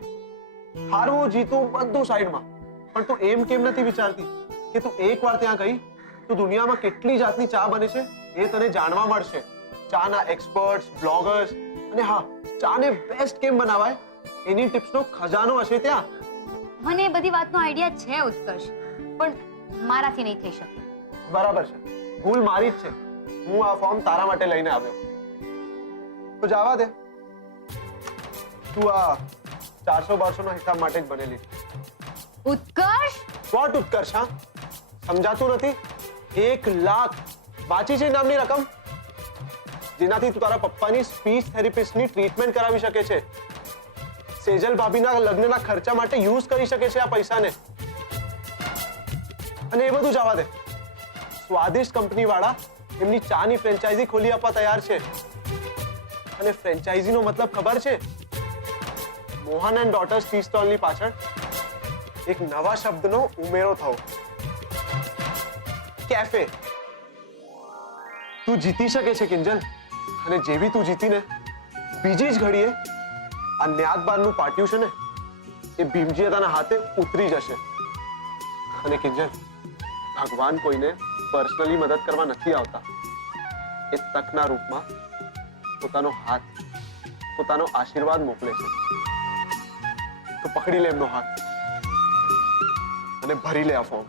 હારવું જીતવું બધું સાઈડમાં, પણ તું એમ કેમ નથી વિચારતી કે તું એકવાર ત્યાં ગઈ તો દુનિયામાં કેટલી જાતની ચા બને છે એ તને જાણવા મળશે. ચાના એક્સપર્ટ્સ, બ્લોગર્સ, અને હા, ચાને બેસ્ટ કેમ બનાવાય એની ટિપ્સનો ખજાનો હશે ત્યાં. મને એ બધી વાતનો આઈડિયા છે ઉત્કર્ષ, પણ મારાથી નહીં થઈ શકે. બરાબર છે, ભૂલ મારી જ છે. હું આ ફોર્મ તારા માટે લઈને આવ્યો. તો જવા દે, તું આ 400-200 ના હિસાબ માટે જ બનેલી છે. ઉત્કર્ષ, વોટ ઉત્કર્ષ? હા, સમજાતું નથી? 1 લાખ વાંચી છે નામની રકમ, જેનાથી તું તારા પપ્પાની સ્પીચ થેરેપિસ્ટની ટ્રીટમેન્ટ કરાવી શકે છે. સેજલ ભાભીના લગ્નના ખર્ચા માટે યુઝ કરી શકે છે આ પૈસાને. અને એ બધું જવા દે, સ્વાદિષ્ટ કંપની વાળા એમની ચાની ફ્રેન્ચાઇઝી ખોલી આપવા તૈયાર છે. અને ફ્રેન્ચાઇઝીનો મતલબ ખબર છે? મોહન એન્ડ ડોટર્સ ટી સ્ટોલની પાછળ એક નવા શબ્દનો ઉમેરો થયો, કેફે. તું જીતી શકે છે કિંજલ, અને જેવી તું જીતીને બીજી જ ઘડીએ આ ન્યાતબારનું પાટિયું છે ને એ ભીમજીતાના હાથે ઉતરી જશે. અને કિંજલ, ભગવાન કોઈને પર્સનલી મદદ કરવા નથી આવતા. એ તકના રૂપમાં પોતાનો હાથ, પોતાનો આશીર્વાદ મોકલે છે. તો પકડી લે એમનો હાથ અને ભરી લે આ ફોર્મ.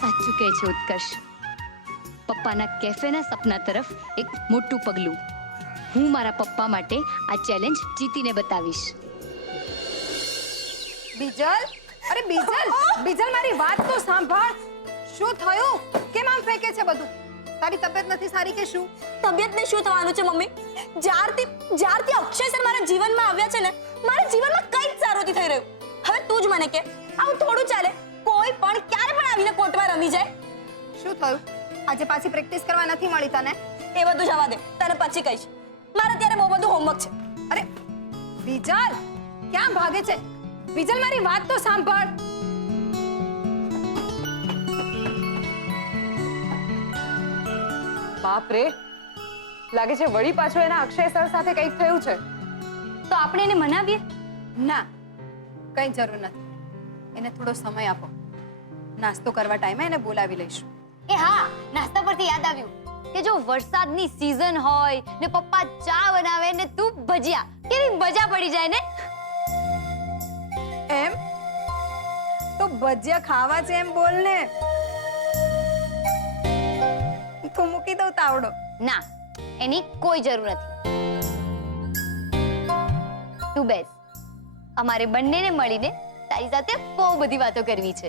સાચું કહે છે ઉત્કર્ષ. પપ્પાના કેફેના સપના તરફ એક મોટું પગલું. હું મારા પપ્પા માટે આ ચેલેન્જ જીતીને બતાવીશ. બીજલ, અરે બીજલ, બીજલ મારી વાત તો સાંભળ. શું થયું? કેમ આમ ફેંકે છે બધું? તારી તબિયત નથી સારી કે શું? તબિયતને શું થવાનું છે મમ્મી? જ્યારથી અક્ષય સર મારા જીવનમાં આવ્યા છે ને, મારા જીવનમાં કંઈ જ સારું નથી થઈ રહ્યું. હવે તું જ મને કે આવું થોડું ચાલે? કોઈ પણ ક્યારે પણ આવીને કોર્ટમાં રમી જાય. શું થયું? આજે પાછી પ્રેક્ટિસ કરવા નથી મળી તને? એ બધું જવા દે, તને પછી કહીશ. મારે ત્યારે બહુ બધું હોમવર્ક છે. અરે બીજલ, ક્યાં ભાગે છે? બીજલ મારી વાત તો સાંભળ. બાપ રે, લાગે છે વળી પાછો એના અક્ષય સર સાથે કંઈક થયું છે. તો આપણે એને મનાવીએ? ના, કઈ જરૂર નથી. એને થોડો સમય આપો. નાસ્તો કરવા ટાઈમે એને બોલાવી લઈશું. એ હા, નાસ્તા પરથી યાદ આવ્યું કે જો વરસાદની સીઝન હોય ને પપ્પા ચા બનાવે ને તું ભજીયા, કેવી મજા પડી જાય ને. એમ તો ભજીયા ખાવા છે એમ બોલ ને. તો મૂકી દઉં તાવડો. ના, એની કોઈ જરૂર નથી. તું બેસ, અમારે બંનેને મળીને તારી સાથે બહુ બધી વાતો કરવી છે.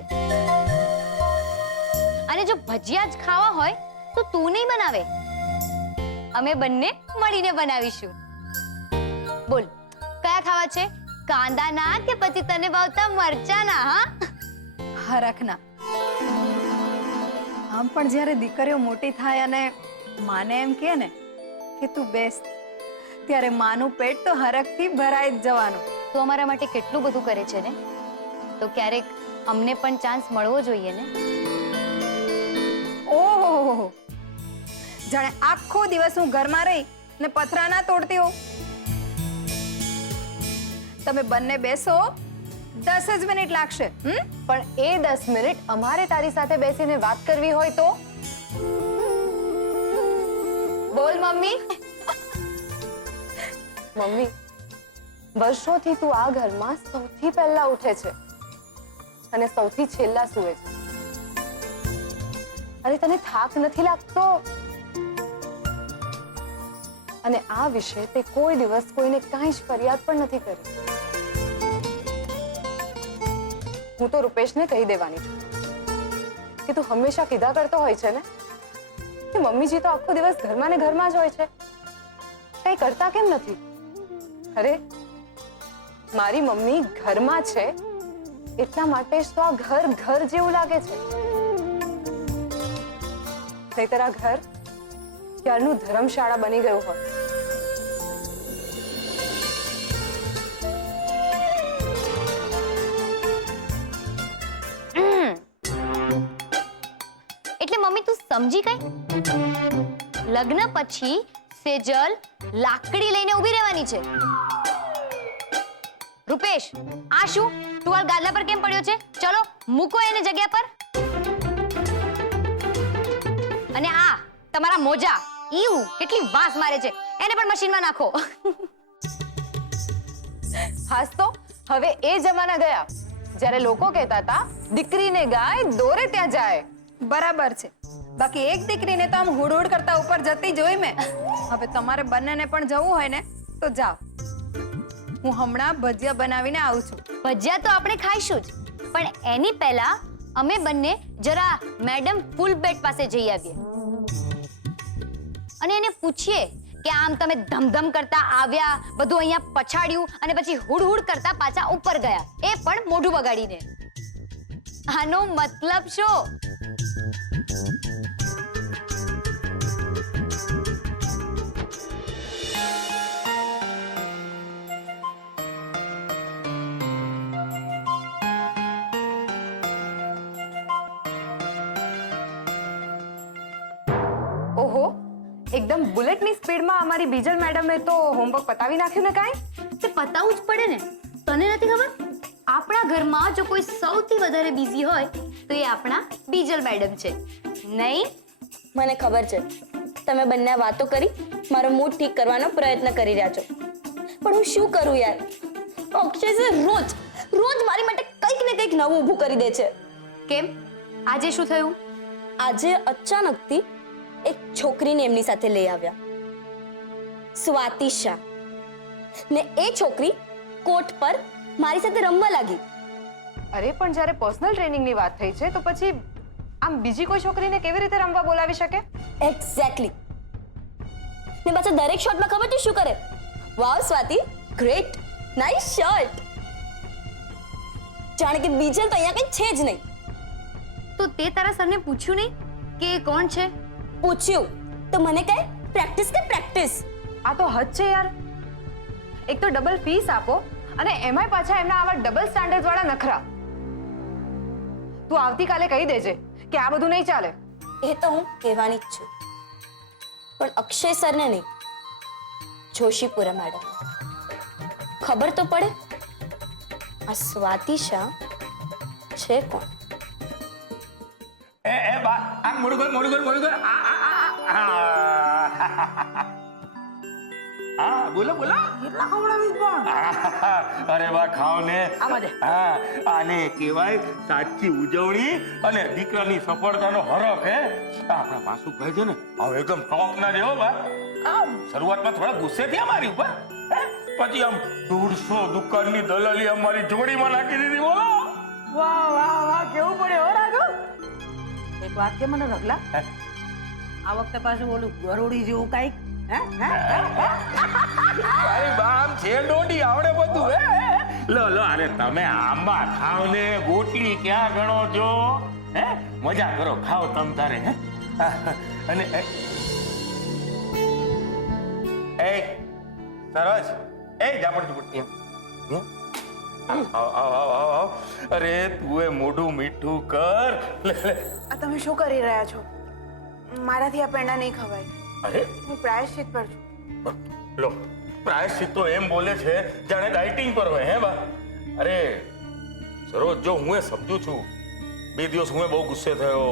અને જો ભજીયા જ ખાવા હોય તો તું નહીં બનાવે, અમે બંને મળીને બનાવીશું. બોલ, કયા ખાવા છે? કાંદાના કે પછી તને ભાવતા મરચાના? હા, હરખના. આમ પણ જ્યારે દીકરીઓ મોટી થાય અને માને એમ કહે ને કે તું બેસ, ત્યારે માનું પેટ તો હરખથી ભરાઈ જ જવાનું. તું અમારા માટે કેટલું બધું કરે છે ને, તો ક્યારેક અમને પણ ચાન્સ મળવો જોઈએ ને. ઓહો, જાણે આખો દિવસ હું ઘરમાં રહી ને પથરા ના તોડતી હોઉં. તમે બંને બેસો, 10 જ મિનિટ લાગશે. પણ એ 10 મિનિટ અમારે તારી સાથે બેસીને વાત કરવી હોય તો? બોલ મમ્મી. મમ્મી, વર્ષોથી તું આ ઘરમાં સૌથી પહેલા ઉઠે છે અને સૌથી છેલ્લા સૂવે છે. અને તને થાક નથી લાગતો? અને આ વિશે તે કોઈ દિવસ કોઈને કાંઈ જ ફરિયાદ પણ નથી કરી. હું તો રૂપેશને કહી દેવાની છું કે તું હંમેશા કીધા કરતો હોય છે ને કે મમ્મીજી તો આખો દિવસ ઘરમાં ને ઘરમાં જ હોય છે, કંઈ કરતા કેમ નથી? અરે મારી મમ્મી ઘરમાં છે એટલા માટે જ તો આ ઘર ઘર જેવું લાગે છે. નહીતર આ ઘર ક્યારનું ધર્મશાળા બની ગયું હોય. સમજી ગઈ? લગ્ન પછી સેજલ લાકડી લઈને ઊભી રહેવાની છે. રૂપેશ, આ શું ટુવાલ ગાદલા પર કેમ પડ્યો છે? ચલો મૂકો એને જગ્યા પર. અને આ તમારા મોજા, ઈવ કેટલી વાસ મારે છે, એને પણ મશીનમાં નાખો. હાસ તો હવે એ જમાના ગયા જ્યારે લોકો કહેતા હતા દીકરીને ગાય દોરે ત્યાં જાય. બરાબર છે. બાકી એક દીકરીને તો આમ હુડ હુડ કરતા ઉપર જતી જોઈ મેં. હવે તમારે બંનેને પણ જવું હોય ને તો જાઓ. હું હમણાં ભજીયા બનાવીને આવું છું. ભજીયા તો આપણે ખાઈશું જ, પણ એની પહેલા અમે બંને જરા મેડમ ફૂલ બેડ પાસે જઈ આવીએ અને એને પૂછીએ કે આમ તમે ધમધમ કરતા આવ્યા, બધું અહીંયા પછાડ્યું અને પછી હુડ હુડ કરતા પાછા ઉપર ગયા, એ પણ મોઢું બગાડીને. આનો મતલબ શું? ઓહો, એકદમ બુલેટની સ્પીડમાં અમારી બીજલ મેડમે તો હોમવર્ક પતાવી નાખ્યું ને કાંઈ? તે પતાવું જ પડે ને. તને નથી ખબર? આપણા ઘરમાં જો કોઈ સૌથી વધારે બિઝી હોય તો એ આપણા બીજલ મેડમ છે, નહીં? મને ખબર છે તમે બંને આ વાતો કરી મારો મૂડ ઠીક કરવાનો પ્રયત્ન કરી રહ્યા છો, પણ હું શું કરું યાર? અક્ષય છે રોજ રોજ મારી માટે કંઈક ને કંઈક નવું ઊભું કરી દે છે. કેમ? આજે શું થયું? આજે અચાનકથી એક છોકરીને એમની સાથે લઈ આવ્યા, સ્વાતિ શાહ. ને એ છોકરી કોર્ટ પર મારી સાથે રમવા લાગી. અરે પણ જ્યારે પર્સનલ ટ્રેનિંગની વાત થઈ છે તો પછી આમ બીજી કોઈ છોકરીને કેવી રીતે રમવા બોલાવી શકે? એક્ઝેક્ટલી. ને પાછા દરેક શોટમાં ખબર છે શું કરે? વાવ સ્વાતિ, ગ્રેટ, નાઇસ શોટ. જાણે કે બીજલ તો અહીંયા કંઈ છે જ નહીં. તો તે તારા સરને પૂછ્યું નહીં કે એ કોણ છે? પૂછ્યું તો મને કહે પ્રેક્ટિસ કે પ્રેક્ટિસ. આ તો હદ છે યાર. એક તો ડબલ ફીસ આપો અને એમાંય પાછા એમના આવા ડબલ સ્ટાન્ડર્ડ વાળા નખરા. તું આવતીકાલે કહી દેજે કે આ બધું નહીં ચાલે. એ તો હું કહેવાની જ છું, પણ અક્ષય સરને નહીં, જોશીપુરા મેડમ. ખબર તો પડે આ સ્વાતિ શાહ છે કોણ? એ બા આ મોડું કર હા બોલો કેટલા ખવડાવી પણ અરે બા ખાવ ને. હા, આને કહેવાય સાચી ઉજવણી અને દીકરાની સફળતાનો હરખ. હે આપણા માસુભાઈ છે ને હવે એકદમ ટોપ ના જેવો બા. આમ શરૂઆતમાં થોડા ગુસ્સે થયા મારી ઉપર, પછી આમ 150 દુકાનની દલાલી અમારી જોડીમાં નાખી દીધી. બોલો વાહ વાહ વાહ, કેવું પડે હો રાઘવ. એક વાત કે મને રગલા, આ વખતે પાછું ઓલું ગરોડી જેવું કાંઈક અરે બામ છે ડોડી આવડે બધું. હે લો અરે તમે આંબા ખાવ ને ગોટલી ક્યાં ગણો છો? હે મજા કરો, ખાઓ તમ તારે. હે અને એ સરસ એ જાપડ આવ. અરે તું એ મોઢું મીઠું કર. આ તમે શું કરી રહ્યા છો? મારાથી આ પેંડા નહીં ખવાય. અરે હું પ્રાયશ્ચિત પર છું. લો પ્રાયશ્ચિત તો એમ બોલે છે જાણે ડાયટિંગ પર હોય. હે બા અરે સરોજ, જો હું એ સમજુ છું 2 દિવસ હું બહુ ગુસ્સે થયો,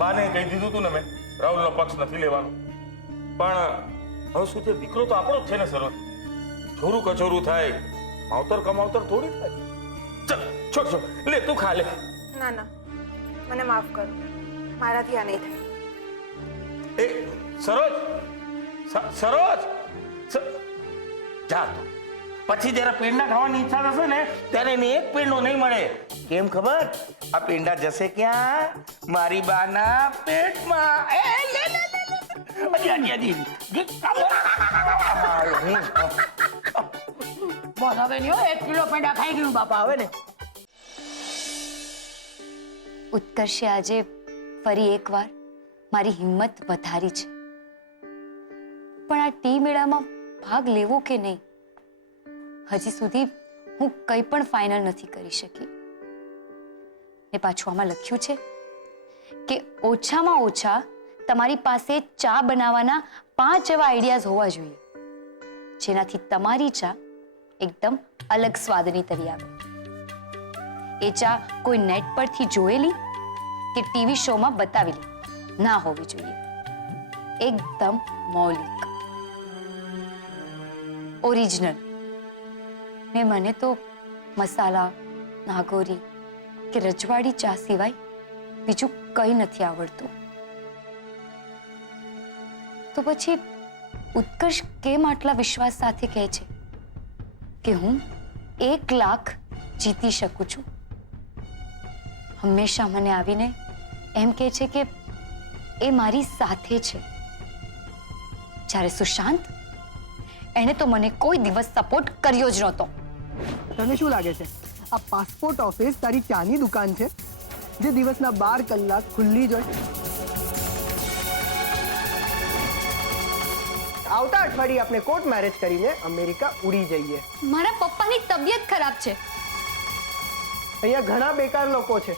બાને કહી દીધું તું ને મેં રાહુલનો પક્ષ નથી લેવાનો, પણ હવે શું છે, દીકરો તો આપણો જ છે ને સરોજ. છોરું કચોરું થાય, માવતર કમાવતર થોડી થાય. ચલ છોડ લે તું ખા લે. ના ના, મને માફ કરો, મારાથી આ નહીં થાય. એ સરોજ સરોજ જા તું. પછી જયારે પેંડા ખાવાની ઈચ્છા થશે ને ત્યારે એને એક પેંડો નહીં મળે. કેમ ખબર? આ પેંડા જશે ક્યાં? મારી બાના પેટમાં. એ લે લે લે હજી બસ હવે નહીં હો, 1 કિલો પેંડા ખાઈ ગયું બાપા હવે ને. ઉત્કર્ષે આજે ફરી એકવાર મારી હિંમત વધારી છે, પણ આ ટી મેળામાં ભાગ લેવો કે નહીં હજી સુધી હું કંઈ પણ ફાઇનલ નથી કરી શકી. ને પાછું આમાં લખ્યું છે કે ઓછામાં ઓછા તમારી પાસે ચા બનાવવાના 5 એવા આઈડિયાઝ હોવા જોઈએ જેનાથી તમારી ચા એકદમ અલગ સ્વાદની તરી આવે. એ ચા કોઈ નેટ પરથી જોયેલી કે ટીવી શોમાં બતાવેલી ના હોવી જોઈએ. એકદમ મૌલિક, ઓરિજિનલ. ને મને તો મસાલા, નાગોરી કે રજવાડી ચા સિવાય બીજું કંઈ નથી આવડતું. તો પછી ઉત્કર્ષ કેમ આટલા વિશ્વાસ સાથે કહે છે કે હું 1 લાખ જીતી શકું છું? હંમેશા મને આવીને એમ કહે છે કે એ મારી સાથે છે, જ્યારે સુશાંત એણે તો મને કોઈ દિવસ સપોર્ટ કર્યો જ નહોતો. તને શું લાગે છે આ પાસપોર્ટ ઓફિસ તારી ચાની દુકાન છે જે દિવસના 12 કલાક ખુલ્લી જ હોય? આવતા અઠવાડિયે આપણે કોર્ટ મેરેજ કરીને અમેરિકા ઉડી જઈએ. મારા પપ્પાની તબિયત ખરાબ છે. અહીંયા ઘણા બેકાર લોકો છે.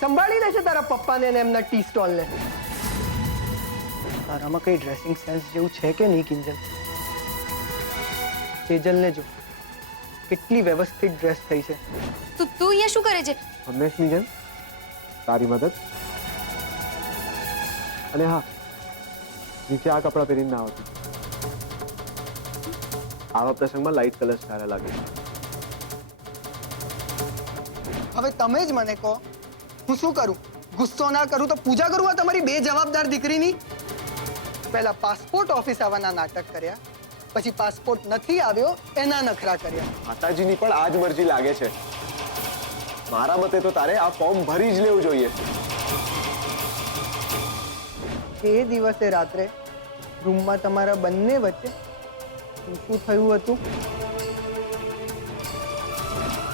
સંભાળી લેશે તારા પપ્પાને અને એમના ટી સ્ટોલને. તારામાં કઈ ડ્રેસિંગ સેન્સ જેવું છે કે નહીં કિંજલ? સેજલને જો કેટલી વ્યવસ્થિત ડ્રેસ થઈ છે. તું અહીંયા શું કરે છે? હંમેશની જેમ તારી મદદ. અને હા, નીચે આ કપડાં પહેરીને ના આવતી. આવા પ્રસંગમાં લાઇટ કલર્સ સારા લાગે. હવે તમે જ મને કહો, હું શું કરું? ગુસ્સો ના કરું તો પૂજા કરું આ તમારી બેજવાબદાર દીકરીની? પહેલા પાસપોર્ટ ઓફિસ આવવાના નાટક કર્યા, પછી પાસપોર્ટ નથી આવ્યો એના નખરા કર્યા. માતાજીની પણ આ જ મરજી લાગે છે. મારા મતે તો તારે આ ફોર્મ ભરી જ લેવું જોઈએ. એ દિવસે રાત્રે રૂમમાં તમારા બંને વચ્ચે શું થયું હતું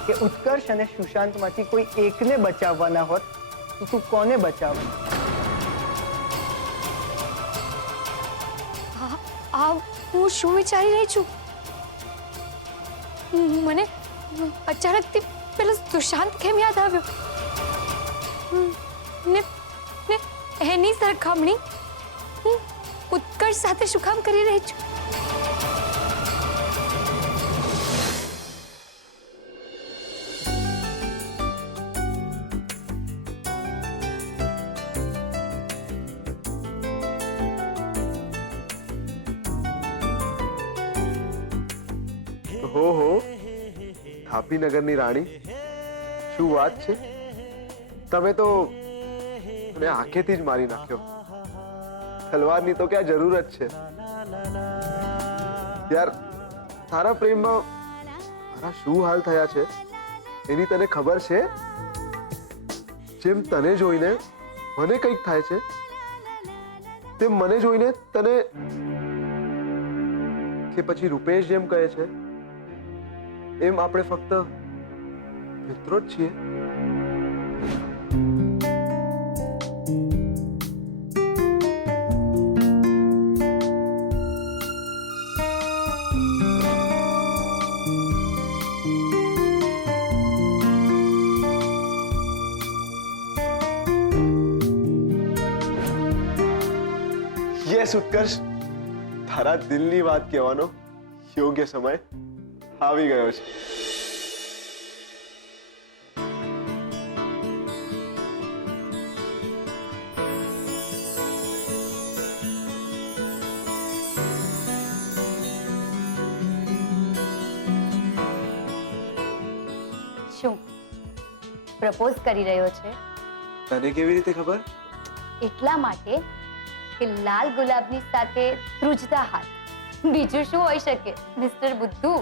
કે ઉત્કર્ષ અને સુશાંતમાંથી કોઈ એકને બચાવવાના હોત તો તું કોને બચાવ? આ હું શું વિચારી રહી છું? મને અચાનકથી પેલો સુશાંત કેમ યાદ આવ્યો? ને એની સરખામણી હું ઉત્કર્ષ સાથે શું કામ કરી રહી છું? હો થાપીનગરની રાણી, શું વાત છે! તમે તો મને આંખેથી જ મારી નાખ્યો. તલવારની તો ક્યાં જરૂરત છે યાર. તારા પ્રેમમાં મારા શું હાલ થયા છે એની તને ખબર છે? જેમ તને જોઈને મને કંઈક થાય છે, તેમ મને જોઈને તને, કે પછી રૂપેશ જેમ કહે છે એમ આપણે ફક્ત મિત્રો જ છીએ. યસ ઉત્કર્ષ, તારા દિલની વાત કહેવાનો યોગ્ય સમય આવી ગયો છે. શું પ્રપોઝ કરી રહ્યો છે? તને કેવી રીતે ખબર? એટલા માટે કે લાલ ગુલાબની સાથે ધ્રુજતા હાથ. બીજું શું હોઈ શકે મિસ્ટર બુદ્ધુ?